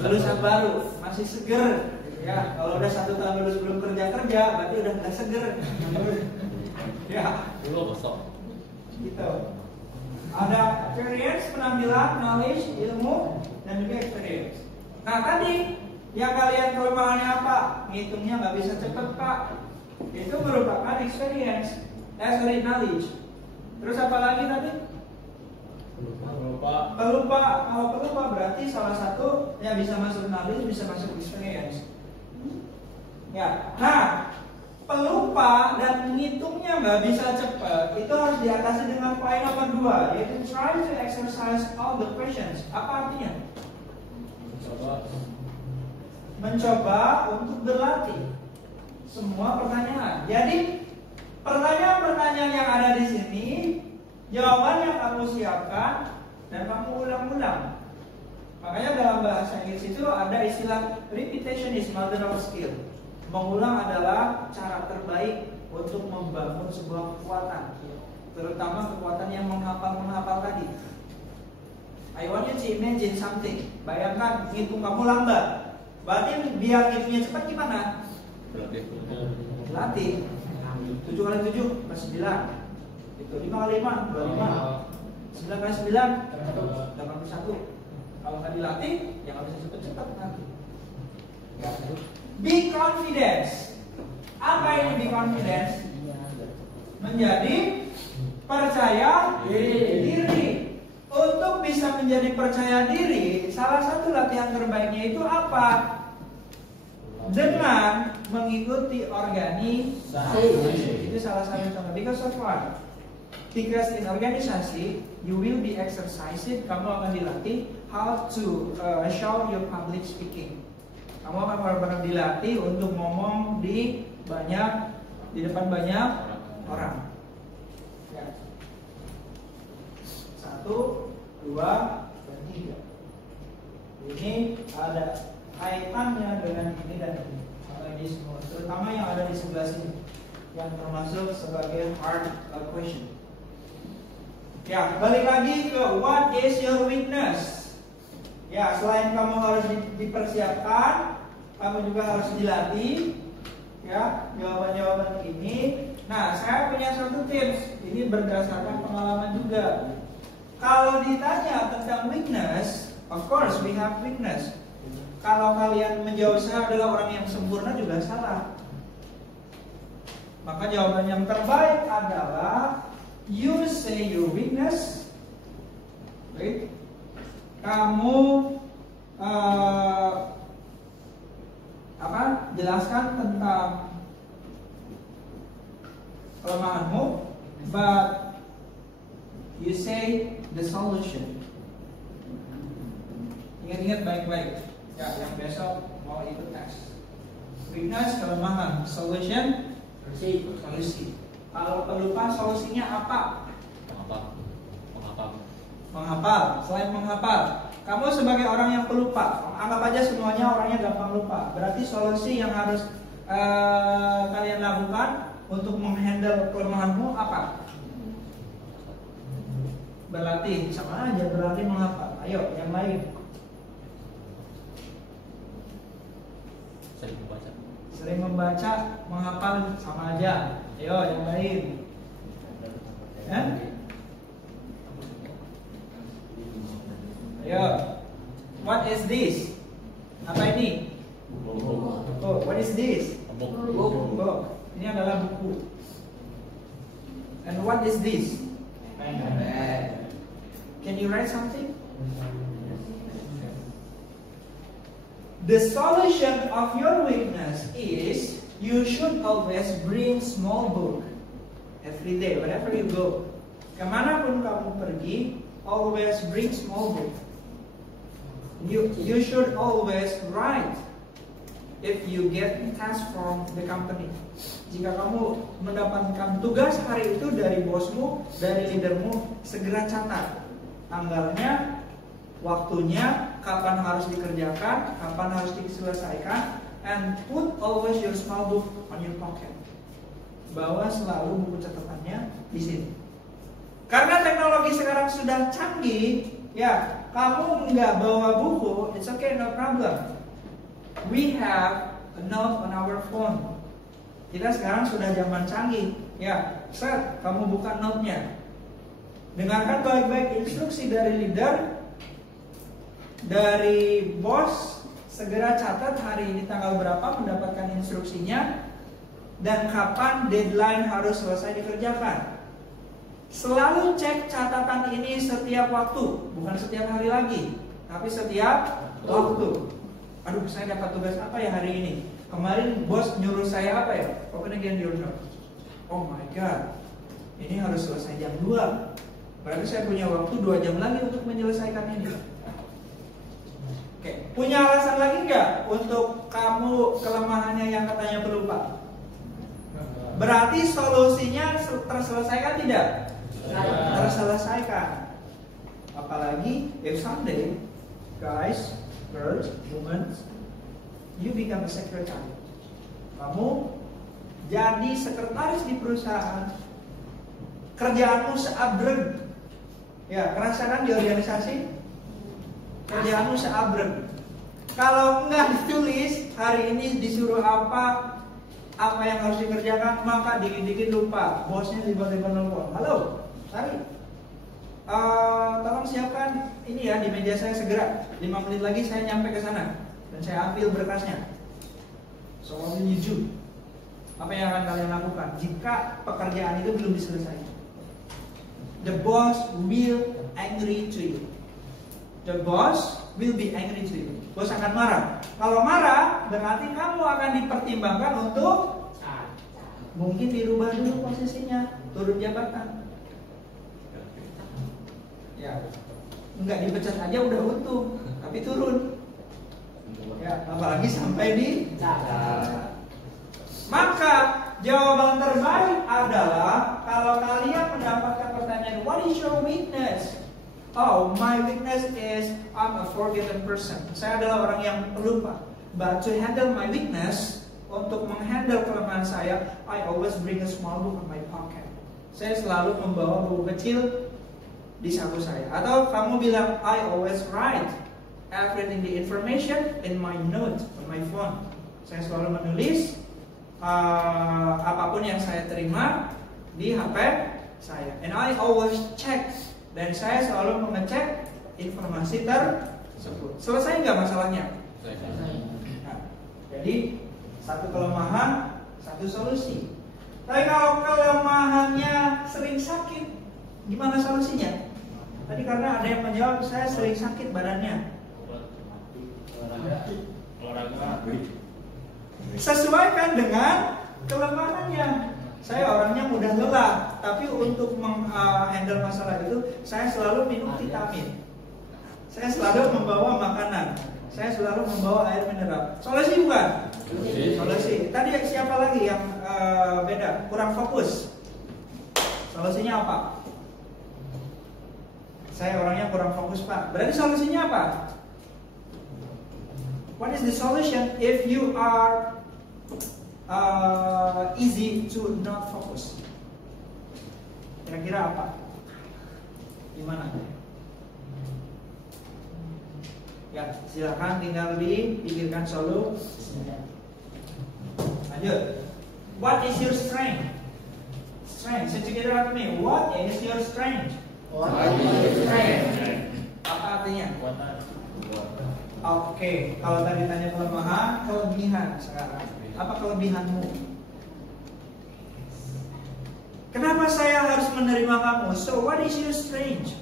Lulusan baru, masih seger. Ya, kalau udah 1 tahun lulus belum kerja, berarti udah nggak seger. Ya, Dulu kosong. gitu. Ada experience, penampilan, knowledge, ilmu, dan juga experience. Nah, tadi yang kalian kelemahannya apa? Ngitungnya nggak bisa cepet, Pak. Itu merupakan experience, knowledge. Terus apa lagi tadi? Pelupa. Kalau pelupa berarti salah satu yang bisa masuk knowledge, bisa masuk experience. Ya, nah pelupa dan menghitungnya nggak bisa cepat, itu harus diatasi dengan poin nomor 2, yaitu try to exercise all the questions. Apa artinya? Mencoba untuk berlatih semua pertanyaan. Jadi pertanyaan-pertanyaan yang ada di sini, jawaban yang kamu siapkan dan kamu ulang-ulang. Makanya dalam bahasa Inggris itu ada istilah repetition is mother of skill. Mengulang adalah cara terbaik untuk membangun sebuah kekuatan, terutama kekuatan yang menghafal tadi. I want you to imagine something. Bayangkan hitung kamu lambat. Berarti biar hitungnya cepat gimana? Latih. 7 kali 7 9. Itu 5 kali 5, 25. 9 kali 9, 81. Kalau nggak dilatih, ya nggak bisa cepet-cepet nanti. Ya. Be confidence. Apa ini be confidence? Menjadi percaya diri. Untuk bisa menjadi percaya diri, salah satu latihan terbaiknya itu apa? Dengan mengikuti organisasi. Itu salah satu contoh. Because of what? Because in organisasi, you will be exercised. Kamu akan dilatih how to show your public speaking. Kamu akan benar-benar dilatih untuk ngomong di depan banyak orang. Ya. 1, 2, dan 3. Ini ada kaitannya dengan ini dan ini. Apalagi semua, terutama yang ada di sebelah sini, yang termasuk sebagai hard question. Ya, balik lagi ke what is your weakness? Ya, selain kamu harus dipersiapkan, kamu juga harus dilatih. Ya, jawaban-jawaban ini. Nah, saya punya satu tips. Ini berdasarkan pengalaman juga. Kalau ditanya tentang weakness, of course we have weakness. Kalau kalian menjawab saya adalah orang yang sempurna juga salah. Maka jawaban yang terbaik adalah you say your weakness. Right? Kamu jelaskan tentang kelemahanmu, but you say the solution. Ingat-ingat baik-baik. Ya, yang besok mau ikut tes. Weakness, kelemahan, solution, solusi. Kalau pelupa, solusinya apa? Menghafal. Selain menghafal, kamu sebagai orang yang pelupa, anggap aja semuanya orangnya gampang lupa. Berarti solusi yang harus kalian lakukan untuk menghandle kelemahanmu apa? Berlatih. Sama aja, berlatih menghafal. Ayo, yang lain. Sering membaca, menghafal, sama aja. Ayo, yang lain. Ayo. What is this? Apa ini? Oh, what is this? Buku. Ini adalah buku. And what is this? Can you write something? The solution of your weakness is you should always bring small book every day, wherever you go. Kemanapun kamu pergi, always bring small book. You should always write if you get task from the company. Jika kamu mendapatkan tugas hari itu dari bosmu, dari leadermu, segera catat tanggalnya, waktunya, kapan harus dikerjakan, kapan harus diselesaikan, and put always your small book on your pocket. Bawa selalu buku catatannya di sini. Karena teknologi sekarang sudah canggih, ya, kamu nggak bawa buku, it's okay, no problem. We have a note on our phone. Kita sekarang sudah zaman canggih, ya, set, kamu buka note-nya. Dengarkan baik-baik instruksi dari leader, dari bos, segera catat hari ini tanggal berapa mendapatkan instruksinya, dan kapan deadline harus selesai dikerjakan. Selalu cek catatan ini setiap waktu, bukan setiap hari lagi, tapi setiap waktu. Aduh, saya dapat tugas apa ya hari ini? Kemarin bos nyuruh saya apa ya? Open again your note. Oh my god, ini harus selesai jam 2. Berarti saya punya waktu 2 jam lagi untuk menyelesaikan ini. Oke, punya alasan lagi nggak untuk kamu kelemahannya yang katanya pelupa? Berarti solusinya terselesaikan tidak? Terselesaikan. Apalagi if someday, guys, girls, women, you become a secretary. Kamu jadi sekretaris di perusahaan. Kerjaanmu seabrek. Ya, kerasakan di organisasi. Kerjaanmu seabrek. Kalau enggak ditulis hari ini disuruh apa, apa yang harus dikerjakan, maka dikit-dikit lupa. Bosnya tiba-tiba nelfon, halo, Sari, tolong siapkan ini ya di meja saya segera. 5 menit lagi saya nyampe ke sana dan saya ambil berkasnya. So what will you do? Apa yang akan kalian lakukan jika pekerjaan itu belum diselesaikan? The boss will angry to you. The boss will be angry to you. Bos akan marah. Kalau marah, berarti kamu akan dipertimbangkan untuk mungkin dirubah dulu posisinya, turun jabatan. Ya, nggak dipecat aja udah untung, tapi turun. Ya, apalagi sampai di Maka jawaban terbaik adalah kalau kalian mendapatkan pertanyaan, what is your weakness? Oh, my weakness is I'm a forgotten person. Saya adalah orang yang pelupa. But to handle my weakness, untuk menghandle kelemahan saya, I always bring a small book in my pocket. Saya selalu membawa buku kecil di saku saya. Atau kamu bilang, I always write everything the information in my note on my phone. Saya selalu menulis apapun yang saya terima di HP saya. And I always check. Dan saya selalu mengecek informasi tersebut. Selesai nggak masalahnya? Selesai. Nah, jadi satu kelemahan, satu solusi. Tapi kalau kelemahannya sering sakit, gimana solusinya? Tadi karena ada yang menjawab, saya sering sakit badannya. Olahraga. Sesuaikan dengan kelemahannya. Saya orangnya mudah lelah, tapi untuk menghandle masalah itu, saya selalu minum vitamin. Saya selalu membawa makanan. Saya selalu membawa air mineral. Solusi bukan? Solusi. Tadi siapa lagi yang beda? Kurang fokus. Solusinya apa? Saya orangnya kurang fokus, Pak. Berarti solusinya apa? What is the solution if you are easy to not focus? Kira-kira apa? Gimana? Ya, silakan tinggal dipikirkan solusinya. Lanjut. What is your strength? Strength. Say together after me. What is your strength? What is your strength? Apa artinya? Oke, kalau tadi tanya kelemahan, kelebihan sekarang. Apa kelebihanmu? Kenapa saya harus menerima kamu? So, what is your strength?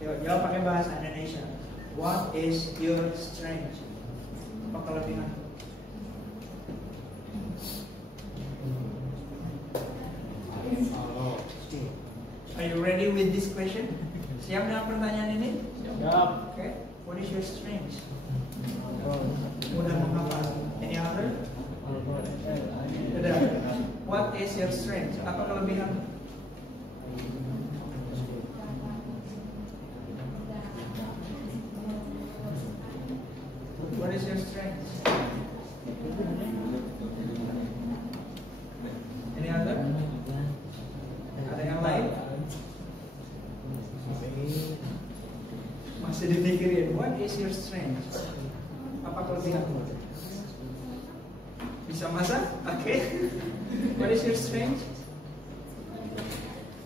Jawab pakai bahasa Indonesia. What is your strength? Apa kelebihan? Are you ready with this question? Siap dengan pertanyaan ini? Siap. Okay. What is your strength? Mudah menghafal. Any other? Udah. What is your strength? Apa kelebihan? What is your strength? Any other? Ada yang lain? Masih dipikirin. What is your strength? Apa kelebihanmu? Bisa masak? Oke. What is your strength?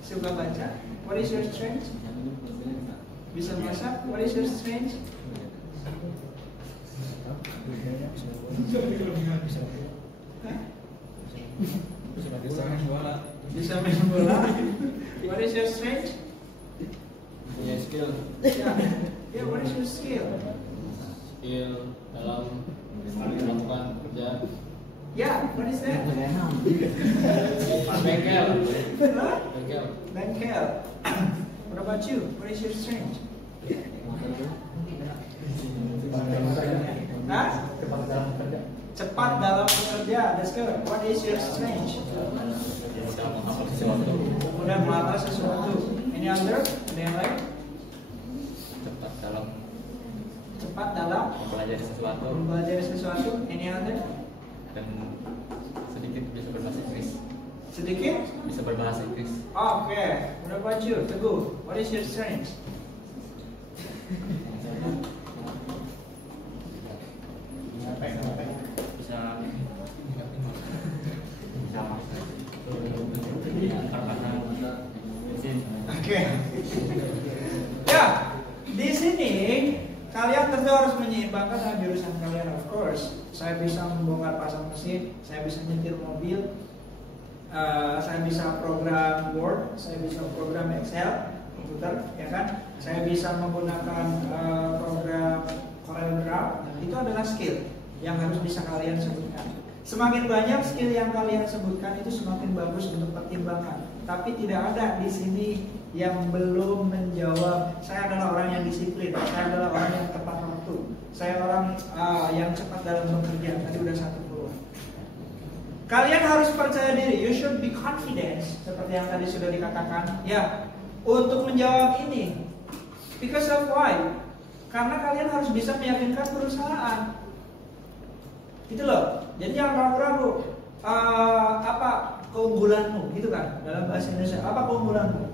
Suka baca? What is your strength? Bisa masak? What is your strength? Bisa main bola. What is your strength? Punya skill. Yeah, what is your skill? Skill dalam melakukan kerja. Yeah, what is that? Bengkel. Huh? Bengkel. Bengkel. What about you? What is your strength? Nah? Cepat dalam bekerja. That's good. What is your strength? Mudah menghafal sesuatu. Any other? Ada yang lain? Cepat dalam mempelajari sesuatu. Any other? Dan sedikit bisa berbahasa Inggris. Sedikit? Bisa berbahasa Inggris. Okay. What about you, Teguh? What is your strength? Bisa Oke. Ya, di sini kalian tentu harus menyeimbangkan dengan jurusan kalian, of course. Saya bisa membongkar pasang mesin, saya bisa nyetir mobil, saya bisa program Word, saya bisa program Excel, komputer, ya kan? Saya bisa menggunakan program CorelDRAW. Itu adalah skill yang harus bisa kalian sebutkan. Semakin banyak skill yang kalian sebutkan itu semakin bagus untuk pertimbangan. Tapi tidak ada di sini yang belum menjawab. Saya adalah orang yang disiplin. Saya adalah orang yang tepat waktu. Saya orang yang cepat dalam bekerja. Tadi udah satu peluang. Kalian harus percaya diri. You should be confident. Seperti yang tadi sudah dikatakan. Ya, untuk menjawab ini. Because of why? Karena kalian harus bisa meyakinkan perusahaan. Gitu loh. Jadi jangan ragu-ragu. Apa keunggulanmu, gitu kan? Dalam bahasa Indonesia, apa keunggulanmu?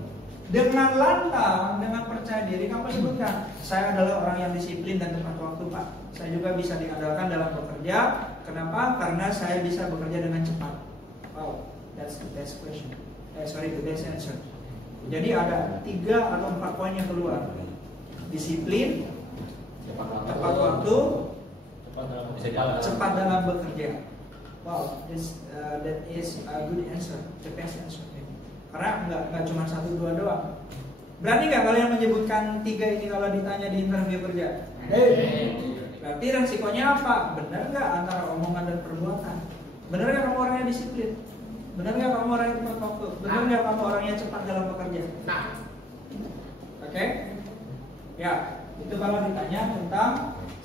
Dengan lantang, dengan percaya diri, kamu sebutkan, saya adalah orang yang disiplin dan tepat waktu, Pak. Saya juga bisa diandalkan dalam bekerja. Kenapa? Karena saya bisa bekerja dengan cepat. Wow, that's the best question. The best answer. Jadi ada 3 atau 4 poin yang keluar. Disiplin, tepat waktu, cepat dalam bekerja. Wow, that is a good answer, the best answer. Karena nggak cuma 1, 2 doang. Berani nggak kalian menyebutkan 3 ini kalau ditanya di interview kerja? Berarti resikonya apa? Benar nggak antara omongan dan perbuatan? Benar nggak kamu orangnya disiplin? Benar nggak kamu orangnya tepat waktu? Benar nggak kamu orangnya cepat dalam bekerja? Oke? Ya, itu kalau ditanya tentang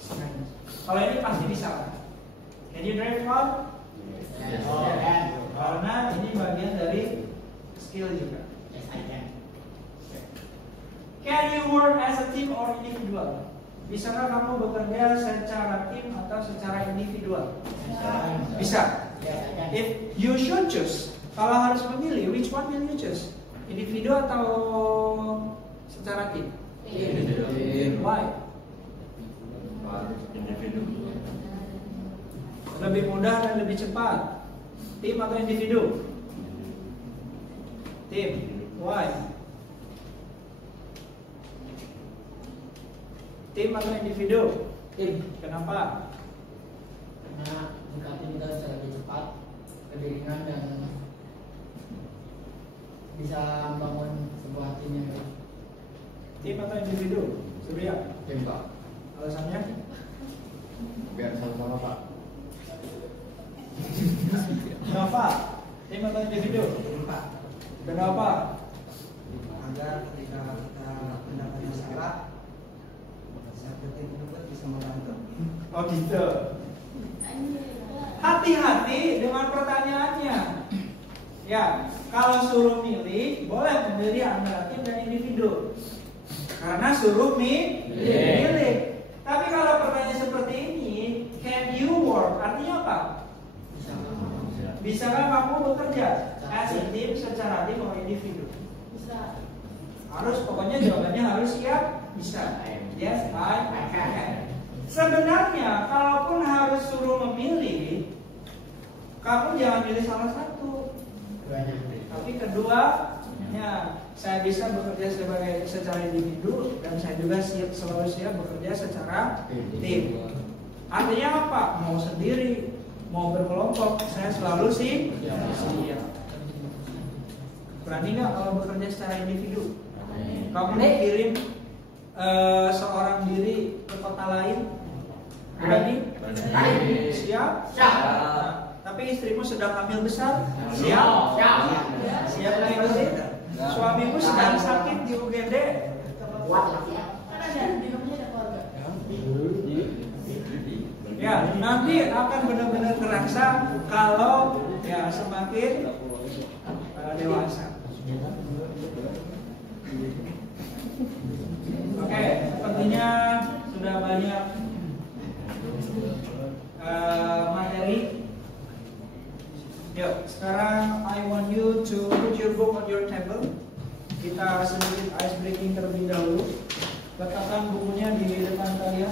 science. Kalau ini pasti bisa. Can you drive car? Yes. Karena ini bagian dari skill juga. Yes, I can. Can you work as a team or individual? Bisakah kamu bekerja secara tim atau secara individual? Bisa. If you should choose, kalau harus memilih, which one will you choose? Individu atau secara tim? Why? Individu. Lebih mudah dan lebih cepat. Tim atau individu? Tim. Why? Tim atau individu? Tim. Kenapa? Karena jika tim kita bisa lebih cepat, lebih ringan dan bisa membangun sebuah tim yang baik. Tim atau individu? Surya. Tim, Pak. Alasannya? Biar sama-sama, Pak. Kenapa? Tim atau individu? Pak, Kenapa? agar ketika kita pendapatnya salah, seperti itu bisa membantu. Oh gitu. Hati-hati dengan pertanyaannya. Ya, kalau suruh milih, boleh memilih antara tim dan individu. Karena suruh milih. Tapi kalau pertanyaan seperti ini, can you work? Artinya apa? Bisakah kamu bekerja as a team, secara tim atau individu? Bisa. Harus, pokoknya jawabannya harus siap. Bisa. Yes, I can. Sebenarnya, kalaupun harus suruh memilih, kamu jangan pilih salah satu. Tapi keduanya, saya bisa bekerja secara individu dan saya juga selalu siap bekerja secara tim. Artinya apa? Mau sendiri, mau berkelompok, saya selalu siap. Berani nggak kalau bekerja secara individu? Kamu kirim seorang diri ke kota lain? Berani? Siap? Nah, tapi istrimu sedang hamil besar? Siap? Siap mengikuti? Suamimu sedang sakit di UGD? Ya, nanti akan benar-benar terasa kalau ya semakin dewasa. Oke, sepertinya sudah banyak materi. Yuk, sekarang I want you to put your book on your table. Kita sedikit ice breaking terlebih dahulu. Letakkan bukunya di depan kalian.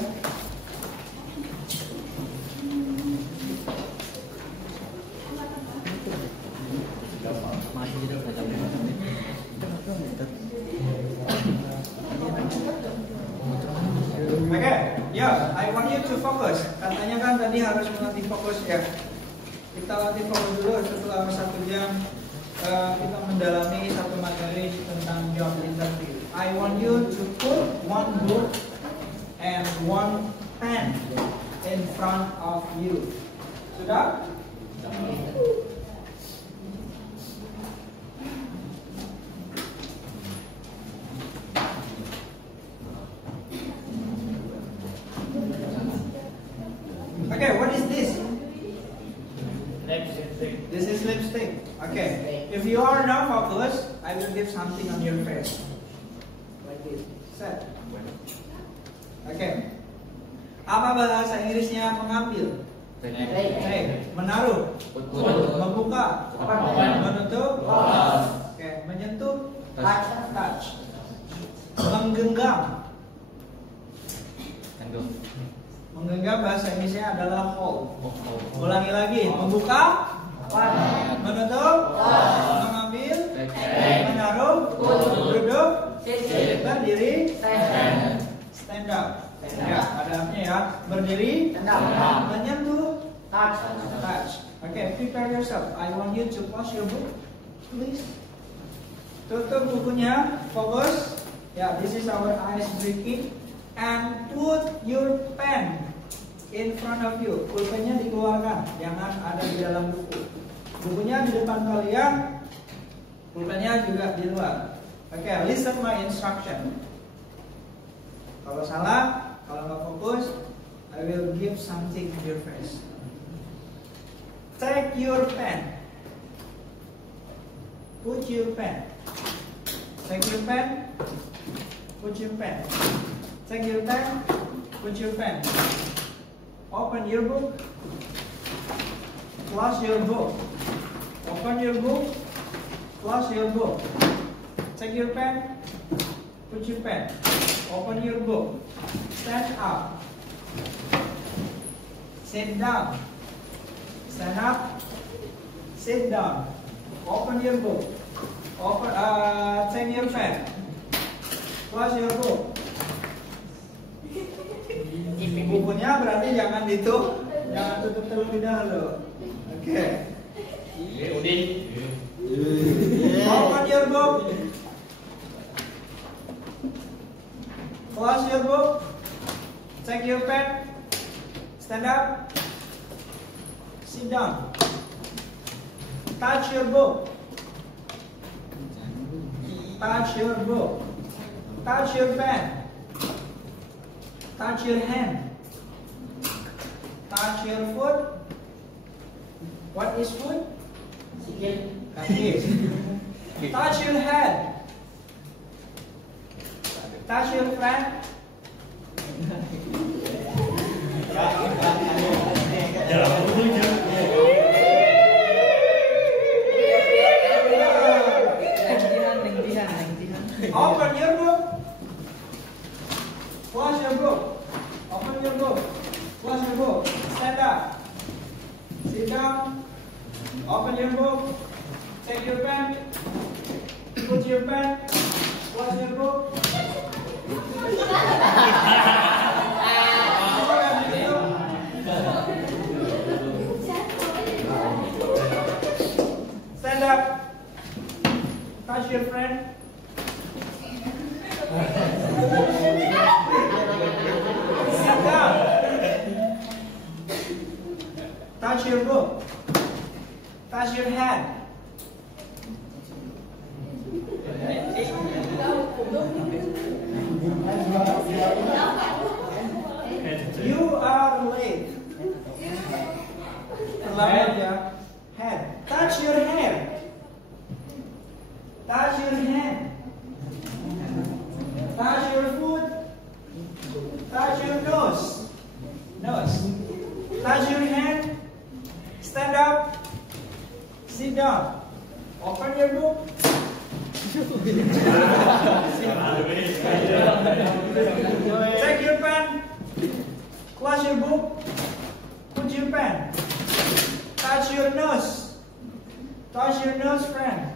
to focus. Katanya kan tadi harus melatih fokus ya. Kita latih fokus dulu setelah 1 jam kita mendalami satu materi tentang job interview. I want you to put one book and one pen in front of you. Sudah? Okay, what is this? Lipstick. This is lipstick. Okay. If you are not focused, I will give something on your face. Like this. Set. Okay. Apa bahasa Inggrisnya mengambil? Take. Menaruh. Membuka. Menutup. Okay. Menyentuh. Touch. Menggenggam. Menggenggam bahasa Inggrisnya adalah hold. Ulangi lagi. Membuka. Menutup. Mengambil. Menaruh. Duduk. Berdiri. Stand up. Ya, ada artinya ya. Berdiri. Menyentuh. Touch. Okay, prepare yourself. I want you to close your book, please. Tutup bukunya. Fokus. Yeah, this is our ice breaking. And put your pen in front of you. Pulpennya dikeluarkan, jangan ada di dalam buku. Bukunya di depan kalian, pulpennya juga di luar. Okay, listen my instruction. Kalau salah, kalau nggak fokus, I will give something to your face. Take your pen. Put your pen. Take your pen. Put your pen. Take your pen. Put your pen. Open your book. Close your book. Open your book. Close your book. Take your pen. Put your pen. Open your book. Stand up. Sit down. Stand up. Sit down. Open your book. Take your pen. Close your book. Bukunya berarti jangan ditutup, jangan tutup terlebih dahulu. Oke. Open your book. Close your book. Take your pen. Stand up. Sit down. Touch your book. Touch your book. Touch your pen. Touch your hand. Touch your foot. What is foot? Kaki. Touch your head. Touch your friend. Open your book. Close your book. Open your book. Close your book. Stand up. Sit down. Open your book. Take your pen. Put your pen. Close your book. Stand up. Touch your friend. Sit down. Touch your book. Touch your hand. You are late. Terlambat ya. Hand. Touch your hair. Touch your hand. Touch your foot. Touch your nose. Touch your hand. Stand up. Sit down. Open your book. Take your pen. Close your book. Put your pen. Touch your nose. Touch your nose, friend.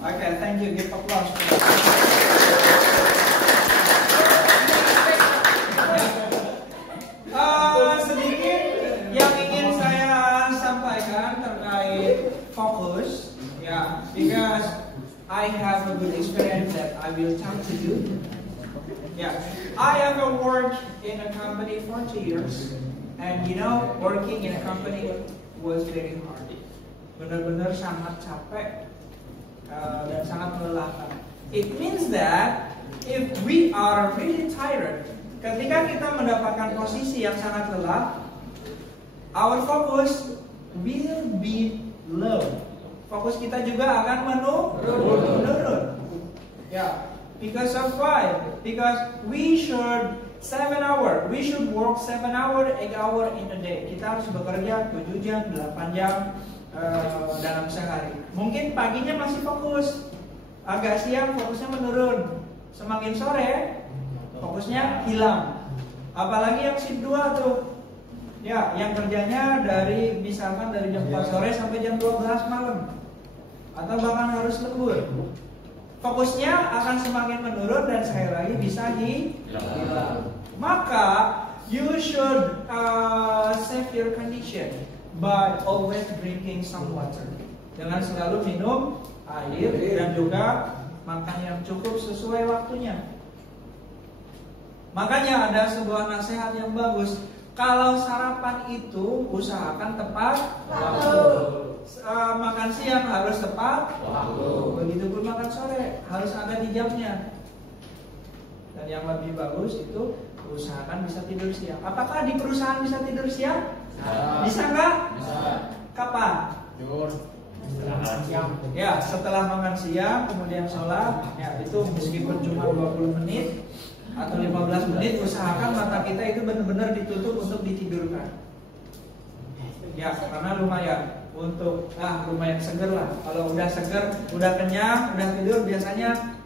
Okay, thank you. Give applause. Sedikit yang ingin saya sampaikan terkait fokus, ya, because I have a good experience that I will tell to you. Yeah, I have worked in a company for 2 years, and you know, working in a company was very hard. Benar-benar sangat capek dan sangat melelahkan. It means that if we are really tired, ketika kita mendapatkan posisi yang sangat lelah, our focus will be low. Fokus kita juga akan menurun. Yeah. Because of why? Because we should 7 hour. We should work 7 hour, 8 hour in a day. Kita harus bekerja 7 jam, 8 jam dalam sehari. Mungkin paginya masih fokus, agak siang fokusnya menurun. Semakin sore fokusnya hilang. Apalagi yang shift 2 tuh. Ya, yang kerjanya dari misalkan dari jam 4 sore sampai jam 12 malam. Atau bahkan harus lembur. Fokusnya akan semakin menurun dan sekali lagi bisa hilang. Maka you should save your condition by always drinking some water. Dengan selalu minum air dan juga makan yang cukup sesuai waktunya. Makanya ada sebuah nasihat yang bagus. Kalau sarapan itu usahakan tepat waktu. Makan siang harus tepat waktu. Begitupun makan sore harus ada di jamnya. Dan yang lebih bagus itu usahakan bisa tidur siang. Apakah di perusahaan bisa tidur siang? Bisa nggak? Bisa. Kapan? Siang. Ya, setelah makan siang kemudian sholat. Ya, itu meskipun cuma 20 menit atau 15 menit, usahakan mata kita itu benar-benar ditutup untuk ditidurkan. Ya, karena lumayan untuk lumayan seger lah. Kalau udah seger, udah kenyang, udah tidur biasanya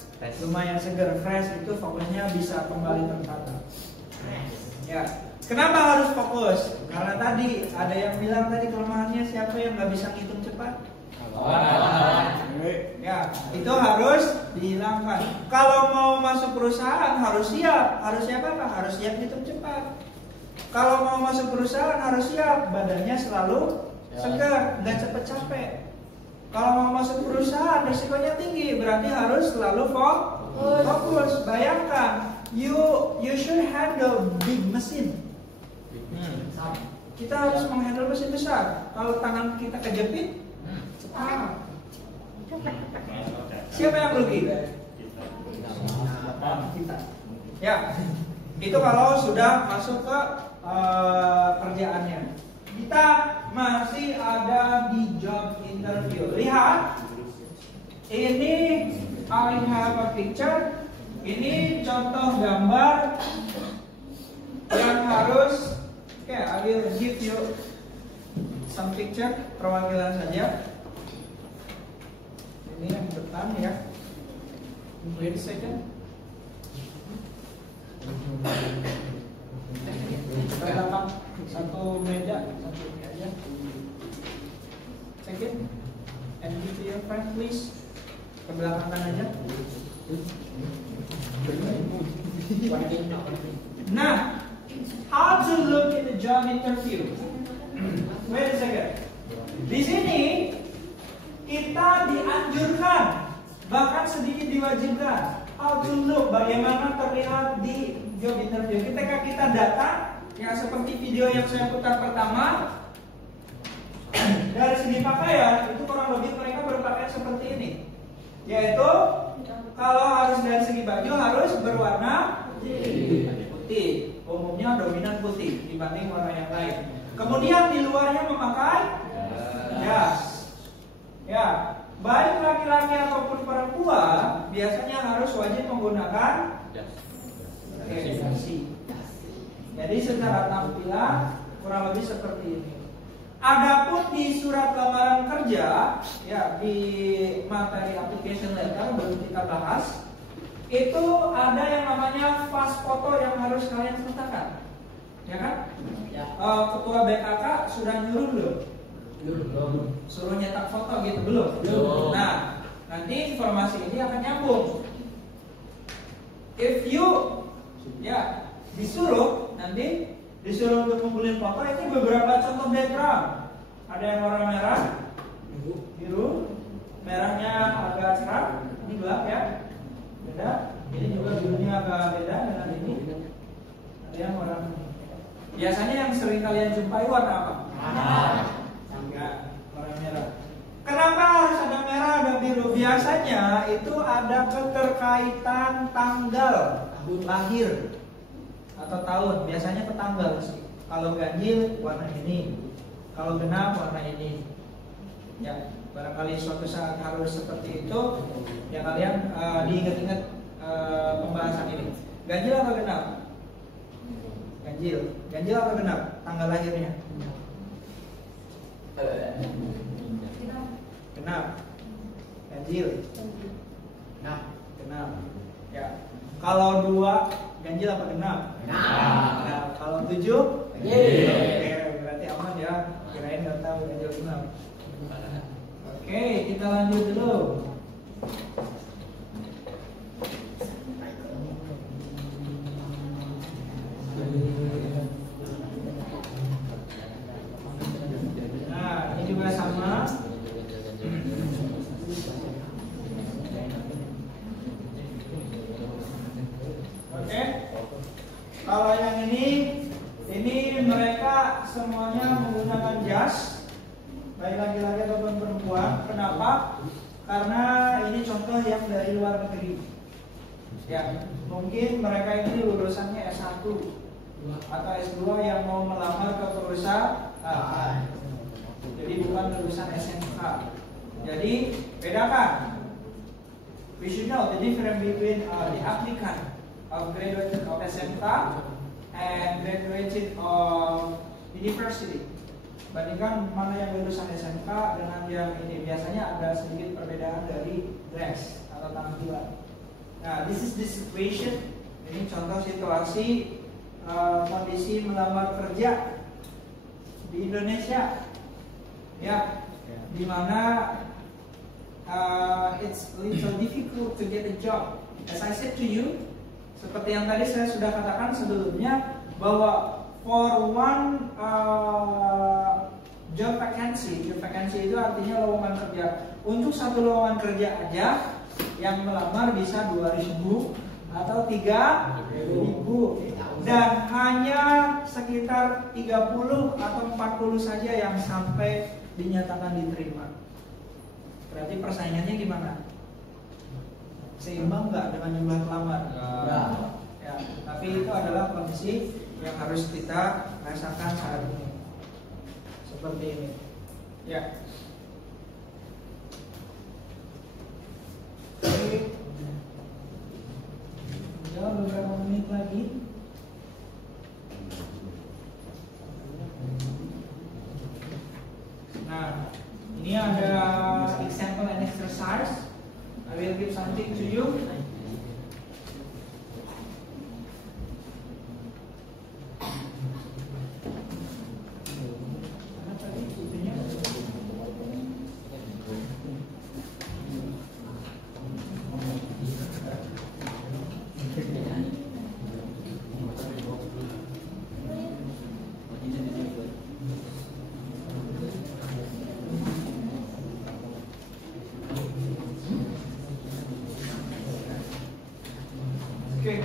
lumayan seger, fresh, itu fokusnya bisa kembali tertata. Ya, kenapa harus fokus? Karena tadi ada yang bilang tadi kelemahannya siapa yang nggak bisa ngitung cepat? Ya, itu harus dihilangkan. Kalau mau masuk perusahaan harus siap. Harus siap apa? Harus siap hitung cepat. Kalau mau masuk perusahaan harus siap badannya selalu segar, nggak cepet capek. Kalau mau masuk perusahaan risikonya tinggi, berarti harus selalu fokus. Bayangkan, you should handle big mesin. Kita harus menghandle mesin besar. Kalau tangan kita kejepit, siapa yang rugi? Kita. Ya, itu kalau sudah masuk ke kerjaannya. Kita masih ada di job interview. Lihat, ini I have a picture. Ini contoh gambar yang harus. Okay, I will give you some picture, perwakilan saja. Ini yang depan ya. Wait a second. Belakang satu meja, Check it. And give to your friend please. Ke belakang aja. Nah, how to look in the job interview? Wait a second. Di sini kita dianjurkan, bahkan sedikit diwajibkan, how to look, bagaimana terlihat di job interview. Ketika kita datang, ya seperti video yang saya putar pertama, dari segi pakaian itu kurang lebih mereka berpakaian seperti ini, yaitu kalau harus dari segi baju harus berwarna putih, umumnya dominan putih dibanding warna yang lain. Kemudian di luarnya memakai jas. Ya, baik laki-laki ataupun perempuan biasanya harus wajib menggunakan dasi. Jadi secara tampilan kurang lebih seperti ini. Adapun di surat lamaran kerja, ya di materi application letter baru kita bahas, itu ada yang namanya fast foto yang harus kalian sertakan, ya kan? Ya. Ketua BKK sudah nyuruh belum? Suruh nyetak foto gitu belum? Nah nanti informasi ini akan nyambung. If you disuruh untuk ngumpulin foto, ini beberapa contoh background. Ada yang warna merah, biru, merahnya agak cerah, ini gelap ya, beda. Ini juga birunya agak beda dengan ini. Ada yang warna, biasanya yang sering kalian jumpai warna apa? Warna merah. Kenapa harus ada merah ada biru? Biasanya itu ada keterkaitan tanggal lahir atau tahun. Biasanya ke tanggal sih. Kalau ganjil warna ini, kalau genap warna ini. Ya, barangkali suatu saat harus seperti itu. Ya kalian diingat-ingat pembahasan ini. Ganjil atau genap? Ganjil. Ganjil atau genap? Tanggal lahirnya? Genap. Ganjil. Genap. Ya. Kalau 2 ganjil apa genap? Genap. Kalau 7? Oke, berarti aman ya. Kirain nggak tahu ganjil genap. Oke, kita lanjut dulu. Nah, ini juga sama. Oke. Kalau yang ini mereka semuanya menggunakan jas, baik laki-laki ataupun perempuan. Kenapa? Karena ini contoh yang dari luar negeri. Ya, mungkin mereka ini lulusannya S1 atau S2 yang mau melamar ke perusahaan. Jadi bukan lulusan SMK. Jadi bedakan. We should know the difference between the applicant of graduated of SMK and graduated of university. Bandingkan mana yang lulusan SMK dengan yang ini. Biasanya ada sedikit perbedaan dari dress atau tampilan. Nah, this is the situation. Ini contoh situasi kondisi melamar kerja di Indonesia. Ya, dimana it's a little difficult to get a job. As I said to you, seperti yang tadi saya sudah katakan sebelumnya, bahwa for one job vacancy itu artinya lowongan kerja. Untuk satu lowongan kerja aja yang melamar bisa 2.000 atau 3.000, dan hanya sekitar 30 atau 40 saja yang sampai dinyatakan diterima. Berarti persaingannya gimana? Seimbang nggak dengan jumlah pelamar? Ya, tapi itu adalah kondisi yang harus kita rasakan saat ini. Seperti ini. Ya. Oke. Ya, beberapa menit lagi. Nah, ini ada example and exercise. I will give something to you. Oke,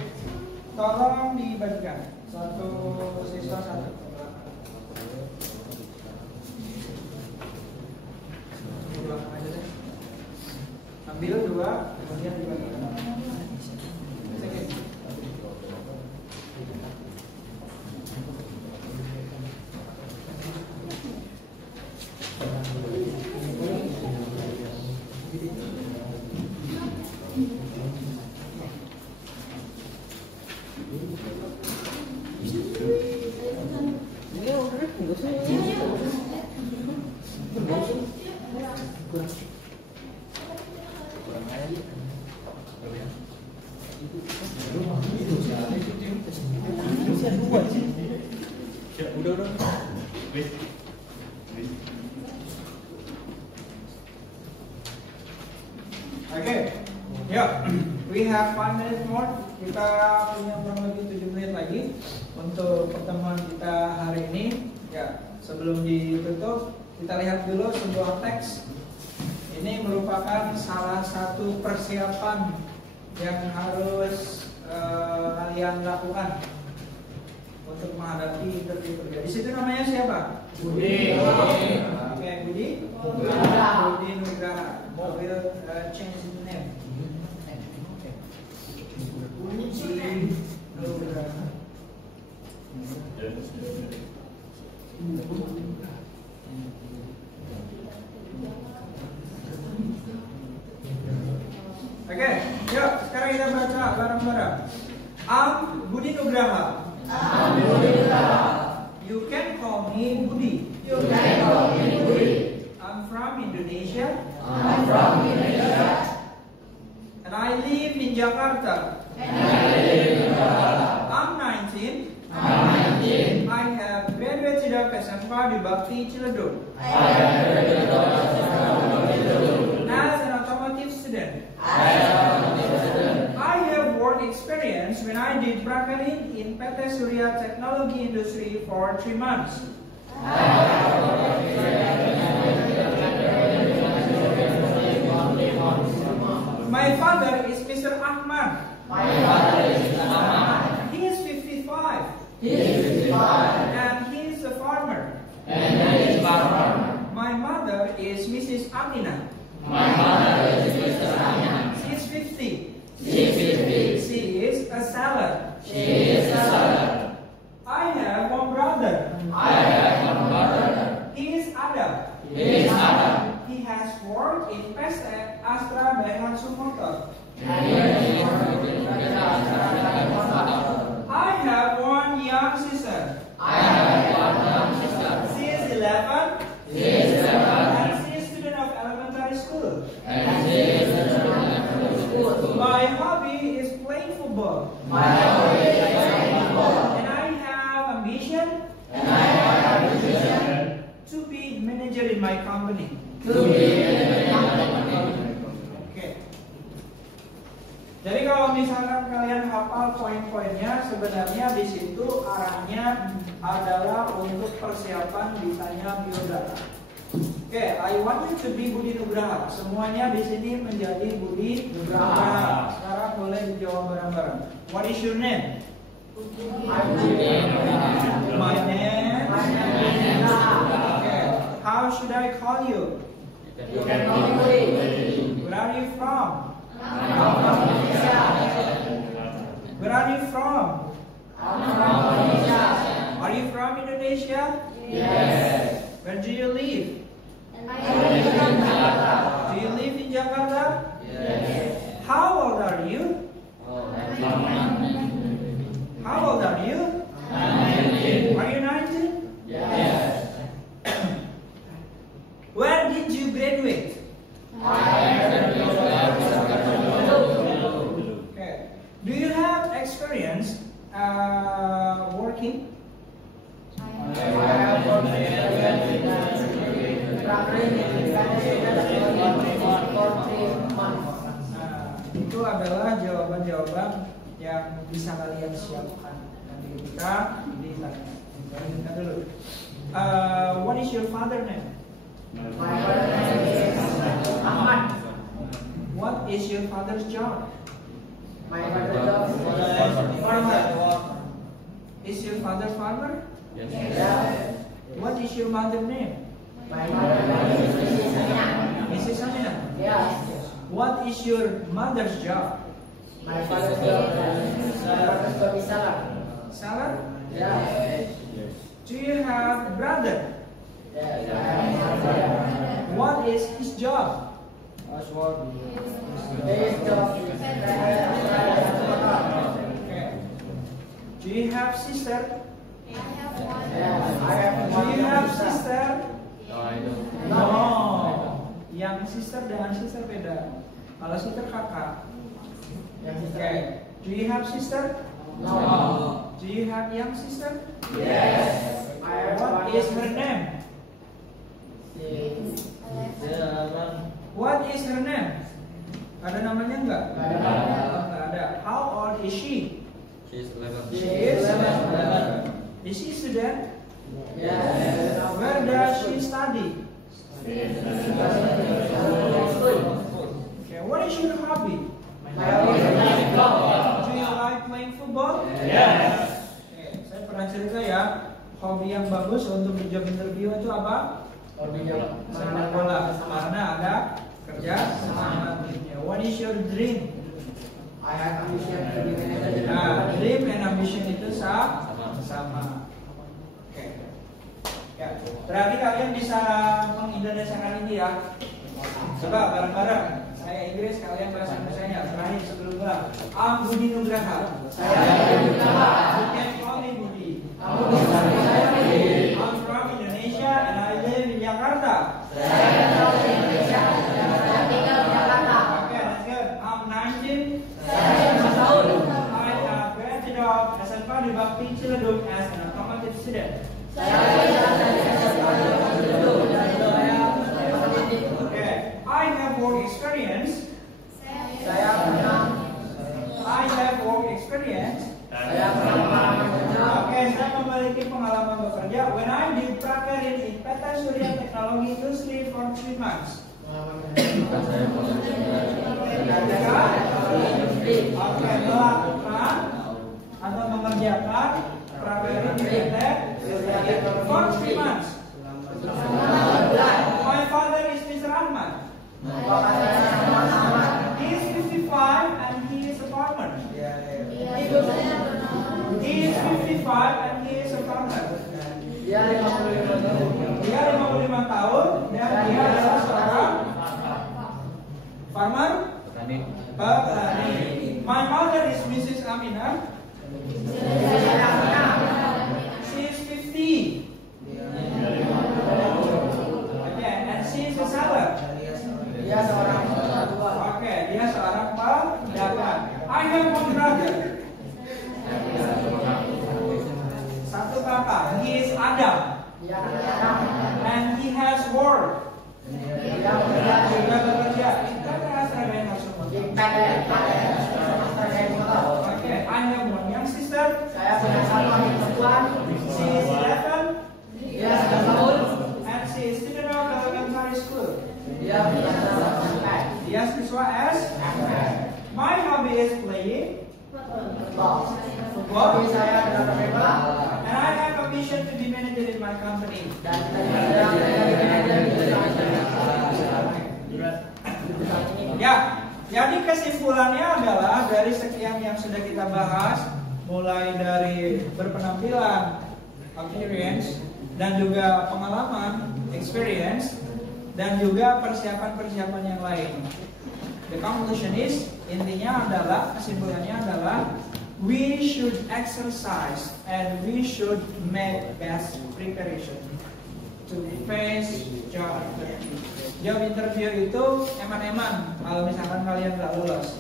tolong dibagikan satu siswa satu. Ambil 2, kemudian dibagikan. Oke, yuk. We have 5 minutes more. Kita punya kurang lebih 7 menit lagi untuk pertemuan kita hari ini. Ya, sebelum ditutup, kita lihat dulu sebuah teks. Ini merupakan salah satu persiapan yang harus kalian lakukan untuk menghadapi interview kerja. Di situ namanya siapa? Budi. Oke, Budi. Budi Nugraha. Will change the name. Budi Nugraha. Oke, yuk sekarang kita baca bareng-bareng. Budi Nugraha. You can call me Budi. I'm from Indonesia. And I live in Jakarta. I'm 19. I have graduated of SMK di Bakti Ciledug. As an automotive student. I have work experience when I did Prakarya in PT Surya Technology Industry for 3 months. My father is Mr. Ahmad. He is 55. And he is a farmer. My mother is Mrs. Amina. She is 50. She is a seller. I have one brother. He is Adam. He has worked in PT Astra Daihatsu Motor. I have one young sister. She is 11. And she is student of elementary school. My hobby is playing football. And I have ambition to be manager in my company. Oke. Jadi kalau misalkan kalian hafal poin-poinnya, sebenarnya di situ arahnya adalah untuk persiapan ditanya biodata. Oke, I want you to be Budi Nugraha. Semuanya di sini menjadi Budi Nugraha. Sekarang boleh dijawab bareng-bareng. What is your name? My name. Okay. How should I call you? You can call me Budi. Where are you from? Where are you from? Are you from Indonesia? Yes. Where do you live? Do you live in Jakarta? Yes. How old are you? How old are you? 19. Are you 19? Yes. Where did you graduate? Okay. Do you have experience working? Itu adalah jawaban-jawaban yang bisa kalian siapkan nanti ketika ditanya. Kita dulu. What is your father name? My father name is Ahmad. What is your father's job? My father's job is Farmer. Is your father farmer? Yes. What is your mother name? My mother name is Mrs. Amina. Mrs. Amina. Yes. What is your mother's job? My father's job is seller. Seller? Yes. Do you have a brother? Yes. I have a brother. What is his job? His job is Okay. Do you have sister? Yes. I have Do you have one sister? No, I don't. No. Yang sister dengan sister beda. Kalau sister kakak. Okay. Do you have sister? No. Do you have young sister? Yes. What is her name? What is her name? Ada namanya enggak? Enggak ada. How old is she? She is 11. She is 11. Is she student? Yes. Where does she study? Okay, what is your hobby? Do you like playing football? Yes. Okay, saya pernah cerita ya, hobi yang bagus untuk di job interview itu apa? Sepak bola. Karena ada kerja sama timnya. What is your dream? I have ambition to be manager. Nah, dream and ambition itu sama. Oke. Ya, berarti kalian bisa mengindonesiakan ini ya. Coba bareng-bareng. Saya Inggris, kalian bahasa Indonesianya. Terakhir sebelum pulang. Budi Nugraha. Saya Budi Nugraha. You can call me Budi. I'm from Indonesia and I live in Jakarta. Saya from Indonesia dan saya tinggal di Jakarta. Okay, that's good. I'm 19. Saya 19 tahun. I have graduated of SMK di Bakti Ciledug as an automotive student. Saya belajar dari SMK di Bakti Ciledug dan saya otomotif. Okay, I have work experience. Saya pernah. I have work experience. Saya pernah pengalaman kerja. Oke, saya memiliki pengalaman bekerja. When I did prakerin in PT Surya Teknologi Industri for 3 months. Oke, melakukan atau mengerjakan prakerin di PT Surya for 3 months. My father is Mr. Ahmad. He is 55 and he is a farmer. He is 55 and he is a farmer. Dia 55 tahun. Dia 55 tahun dan dia adalah seorang farmer, petani. My mother is Mrs. Aminah. She is 50. Okay, and she is a seller. Dia seorang tua. Oke, dia seorang pedagang. I have one brother. Satu kakak. He is Adam. And he has work. Dia bekerja di bekerja. Kita seragam semua. PT Motor. Oke, I have one young sister. Saya punya satu adik perempuan. She is 11. Dia 11 tahun. And she is student of elementary school. Dia punya SMP. Dia siswa SMP. My hobby is playing football. football. Saya adalah bola. And I have a mission to be manager in my company. Dan saya manajer di perusahaan saya. Ya, jadi kesimpulannya adalah dari sekian yang sudah kita bahas, mulai dari berpenampilan, appearance, dan juga pengalaman, experience, dan juga persiapan-persiapan yang lain. The conclusion is, intinya adalah, kesimpulannya adalah, we should exercise and we should make best preparation to face job interview. Job interview itu eman-eman kalau misalkan kalian nggak lulus.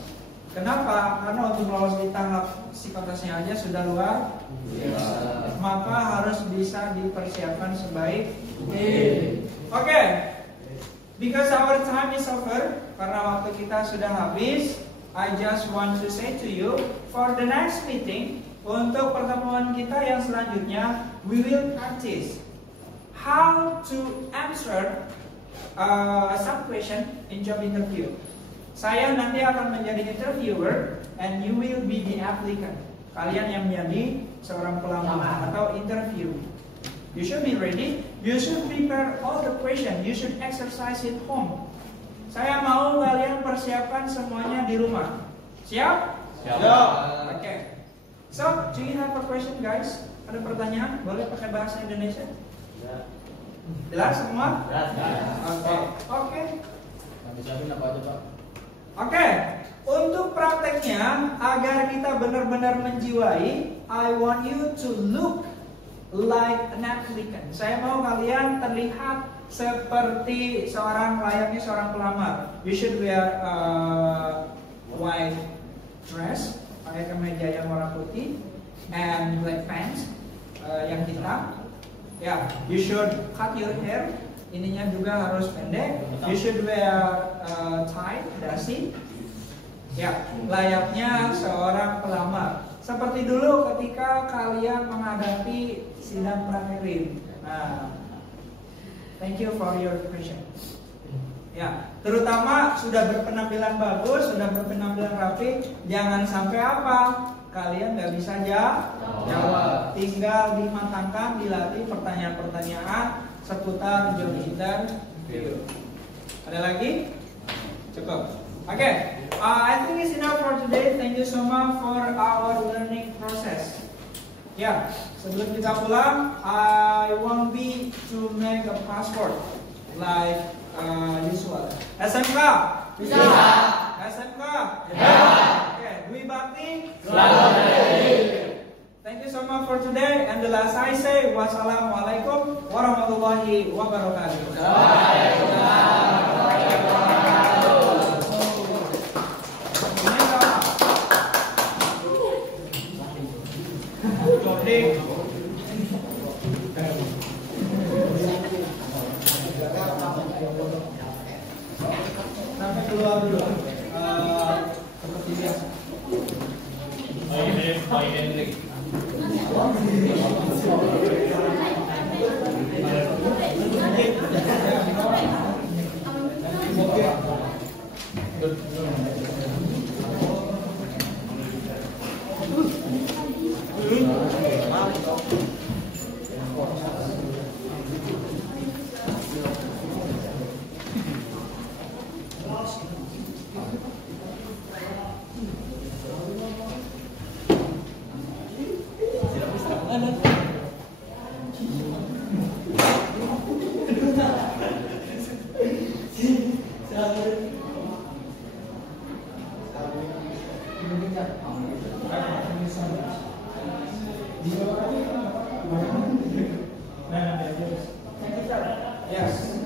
Kenapa? Karena untuk lolos di tahap psikotesnya aja sudah luar biasa. Maka harus bisa dipersiapkan sebaik mungkin. Oke. Because our time is over, karena waktu kita sudah habis, I just want to say to you, for the next meeting, untuk pertemuan kita yang selanjutnya, we will practice how to answer some question in job interview. Saya nanti akan menjadi interviewer, and you will be the applicant. Kalian yang menjadi seorang pelamar atau interview. You should be ready. You should prepare all the question. You should exercise it home. Saya mau kalian persiapkan semuanya di rumah. Siap? Siap. Okay. So, do you have a question, guys? Ada pertanyaan? Boleh pakai bahasa Indonesia? Jelas semua? Oke. Oke. Untuk prakteknya, agar kita benar-benar menjiwai, I want you to look like an applicant. Saya mau kalian terlihat seperti layaknya seorang pelamar. You should wear white dress, pakai kemeja yang warna putih, and black pants yang hitam. Ya, you should cut your hair. Ininya juga harus pendek. You should wear tie, dasi. Ya, layaknya seorang pelamar. Seperti dulu ketika kalian menghadapi sidang praklinik. Nah, thank you for your question. Ya, terutama sudah berpenampilan bagus, sudah berpenampilan rapi, jangan sampai apa? Kalian nggak bisa jawab. Tinggal dimatangkan, dilatih pertanyaan-pertanyaan seputar job interview. Ada lagi? Cukup. Okay, I think it's enough for today. Thank you so much for our learning process. Ya, sebelum kita pulang, I want be to make a passport like usual. SMK? Bisa. SMK? Ya. Okay, Dwi Bakti? Selamat ready. Thank you so much for today. And the last I say, wassalamualaikum warahmatullahi wabarakatuh. Sampai keluar dulu. Seperti biasa. Yes.